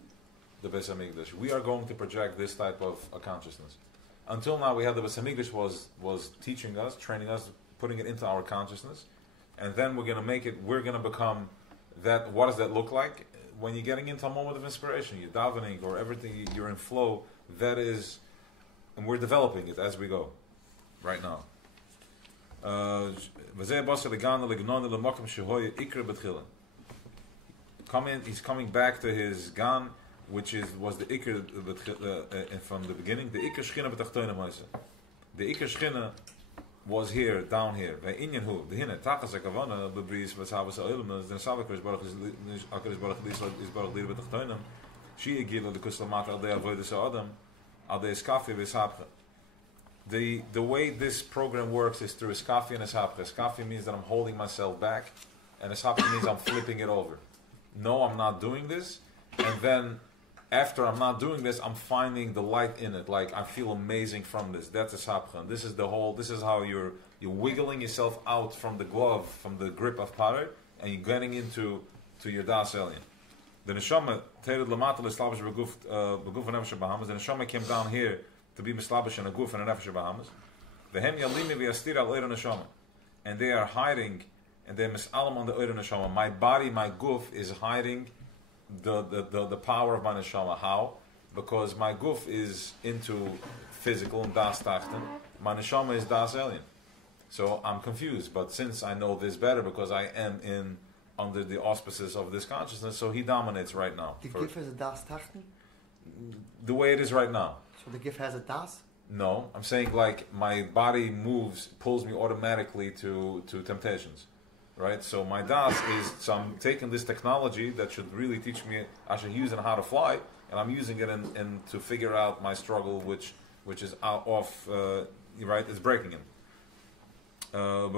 the Beis Hamikdash. We are going to project this type of a consciousness. Until now, we had the Beis Hamikdash was teaching us, training us, putting it into our consciousness, and then we're going to become that. What does that look like? When you're getting into a moment of inspiration, you're davening or everything, you're in flow, that is, and we're developing it as we go, right now. Basi Le'gani he's coming back to his gan, which was the ikr from the beginning. The ikr shchina b'tachtonim Moshe. The ikr shchina was here, down here. Ve'inyan hu, v'hine, tachas ha'kavana, b'bris, v'shavas ha'ilmas, then Savakrish Baruch HaKadosh Baruch is Baruch Lir b'tachtonim, she igila the kuslamata al dei avodas ha'adam, al dei eskafi v'eshapcha. The way this program works is through eskafi and eshapcha. Eskafi means that I'm holding myself back, and eshapcha means I'm flipping it over. No, I'm not doing this, and then after I'm not doing this, I'm finding the light in it. Like I feel amazing from this. That's a sapcha. This is how you're wiggling yourself out from the glove, from the grip of power, and you're getting into your das elyon. The neshama tered lamata leslabish beguf nefesh bahamas. The neshama came down here to be mislabish in a guf and a nefesh bahamas. Vehem yalimi v'yastir al oira neshama, and they are hiding. And they're misalam on the oira neshama. My body, my guf, is hiding the power of my neshama. How? Because my guf is into physical and das tachten. My neshama is das elyon. So I'm confused. But since I know this better, because I am under the auspices of this consciousness, so he dominates right now. The gif has a das tachten? The way it is right now. So the gif has a das? No, I'm saying like my body pulls me automatically to temptations. Right, so my das is, so I'm taking this technology that should really teach me, I should use it how to fly, and I'm using it in to figure out my struggle, which is off, right, it's breaking him. And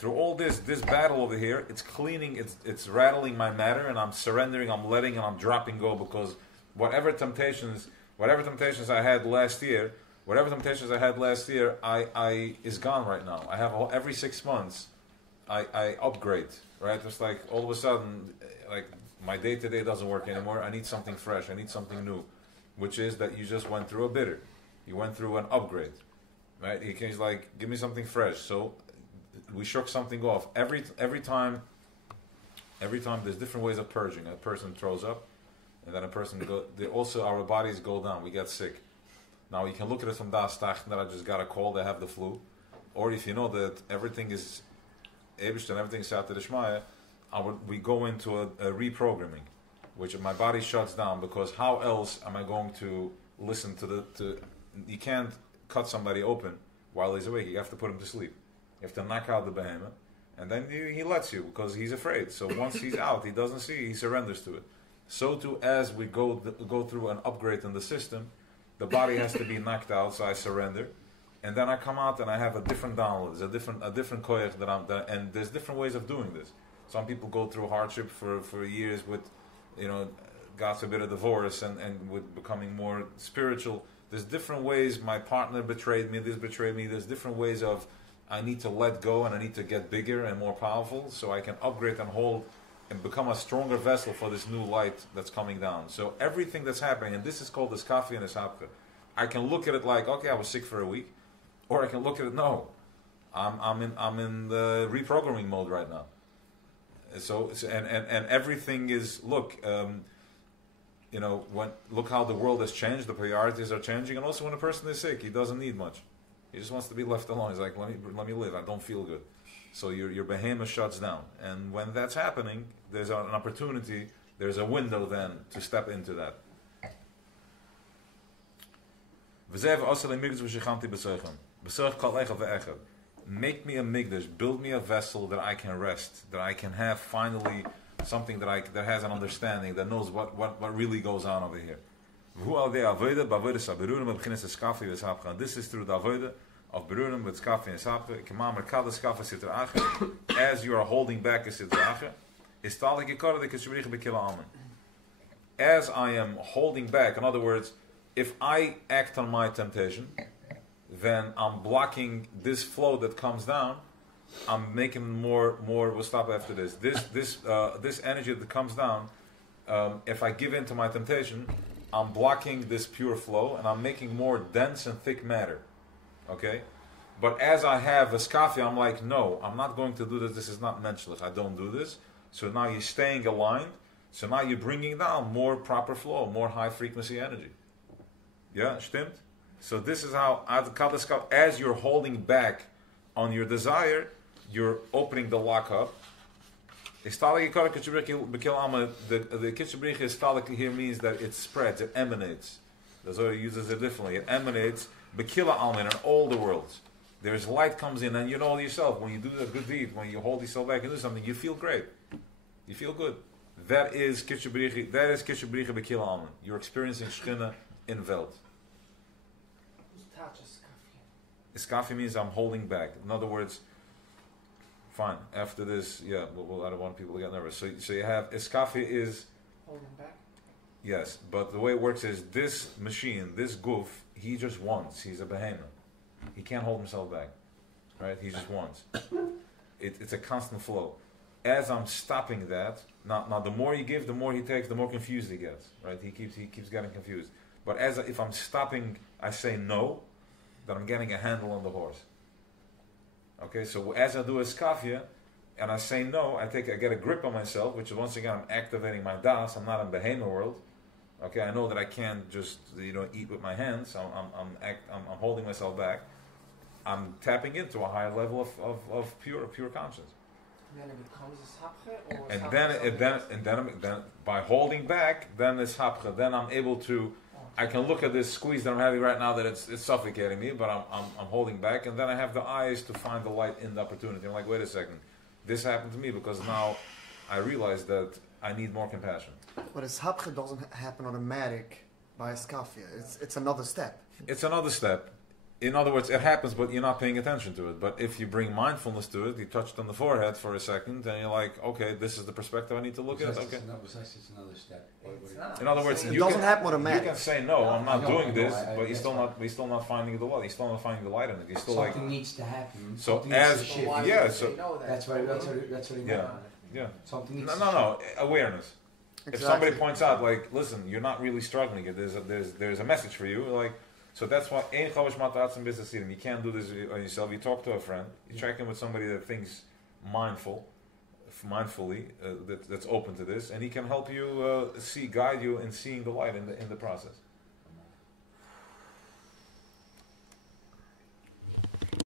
through all this battle over here, it's cleaning, it's rattling my matter, and I'm surrendering, I'm letting, and I'm dropping go, because whatever temptations I had last year, I is gone right now. I have every 6 months, I upgrade. Right, it's like all of a sudden, like my day to day doesn't work anymore. I need something fresh. I need something new, which is that you just went through a bitter, you went through an upgrade. Right, he's like, give me something fresh. So we shook something off. Every time there's different ways of purging. A person throws up, and then a person also our bodies go down. We get sick. Now you can look at it from das tachten, that I just got a cold, I have the flu, or if you know that everything is Eibishter and everything is out to the Shmaya, we go into a reprogramming, which my body shuts down, because how else am I going to listen to you can't cut somebody open while he's awake. You have to put him to sleep. You have to knock out the behemoth, and then he lets you, because he's afraid. So once he's out, he doesn't see, he surrenders to it. So too, as we go through an upgrade in the system, the body has to be knocked out, so I surrender, and then I come out and I have a different download. There's a different koyach and there's different ways of doing this. Some people go through hardship for years with, God forbid, a divorce, and with becoming more spiritual. There's different ways. My partner betrayed me. This betrayed me. There's different ways of I need to let go and I need to get bigger and more powerful, so I can upgrade and hold and become a stronger vessel for this new light that's coming down. So everything that's happening, and this is called this kafi and this hapka. I can look at it like, okay, I was sick for a week, or I can look at it, no, I'm in the reprogramming mode right now. So and everything is look how the world has changed, the priorities are changing, and also when a person is sick, he doesn't need much. He just wants to be left alone. He's like, let me live. I don't feel good. So your behemoth shuts down, and when that's happening, there's an opportunity. There's a window then to step into that. Make me a migdash, build me a vessel that I can rest, that I can have finally something that has an understanding, that knows what really goes on over here. This is through the avodah of berurim with skafi and sapcha. Kemamar kada skafi sitra acher. As you are holding back a sitra acher, istalik yekara de keshrich bekila amen. As I am holding back, in other words, if I act on my temptation, then I'm blocking this flow that comes down. I'm making more. We'll stop after this. This energy that comes down. If I give in to my temptation, I'm blocking this pure flow, and I'm making more dense and thick matter. Okay, But as I have a skafia, I'm like, no, I'm not going to do this. This is not menschlich. I don't do this. So now you're staying aligned. So now you're bringing down more proper flow, more high frequency energy. Yeah, stimmt? So this is how, as you're holding back on your desire, you're opening the lock up. The kitchebrich is here means that it spreads, it emanates. The Zohar uses it differently. It emanates bekila alma in all the worlds. There's light comes in, and you know yourself, when you do a good deed, when you hold yourself back and do something, you feel great. You feel good. That is kitchebrich bekila alma. You're experiencing Shechina in Welt. Iskafi means I'm holding back. In other words, fine. After this, yeah, I don't want people to get nervous. So you have Iskafi is holding back. Yes, but the way it works is this machine, this goof, he just wants. He's a behemoth. He can't hold himself back, right? He just wants. It's a constant flow. As I'm stopping that, now the more you give, the more he takes, the more confused he gets, right? He keeps getting confused. But if I'm stopping, I say no, then I'm getting a handle on the horse. Okay, so as I do a skafia, and I say no, I get a grip on myself, which is once again I'm activating my das. I'm not in behemoth world. Okay, I know that I can't just eat with my hands. I'm holding myself back. I'm tapping into a higher level of pure conscience. And then it becomes a sapche, and then by holding back, then it's hapcha. Then I'm able to. I can look at this squeeze that I'm having right now that it's suffocating me, but I'm holding back, and then I have the eyes to find the light in the opportunity. I'm like, wait a second, this happened to me because now I realize that I need more compassion. But a sapche doesn't happen automatic by a skafia. It's another step. It's another step. In other words, it happens, but you're not paying attention to it. But if you bring mindfulness to it, you touched on the forehead for a second, and you're like, okay, this is the perspective I need to look at. Okay. It's another step. In other words, it doesn't happen automatic. You can say no, I'm not doing this, but you're still not finding the light. You're still not finding the light in it. You're still something needs to happen. So that's what he meant. Yeah. Something needs to no. Awareness. Exactly. If somebody points out, like, listen, you're not really struggling. There's a message for you, like. So that's why you can't do this on yourself. You talk to a friend, you check in with somebody that thinks mindfully, that's open to this, and he can help you guide you in seeing the light in the process.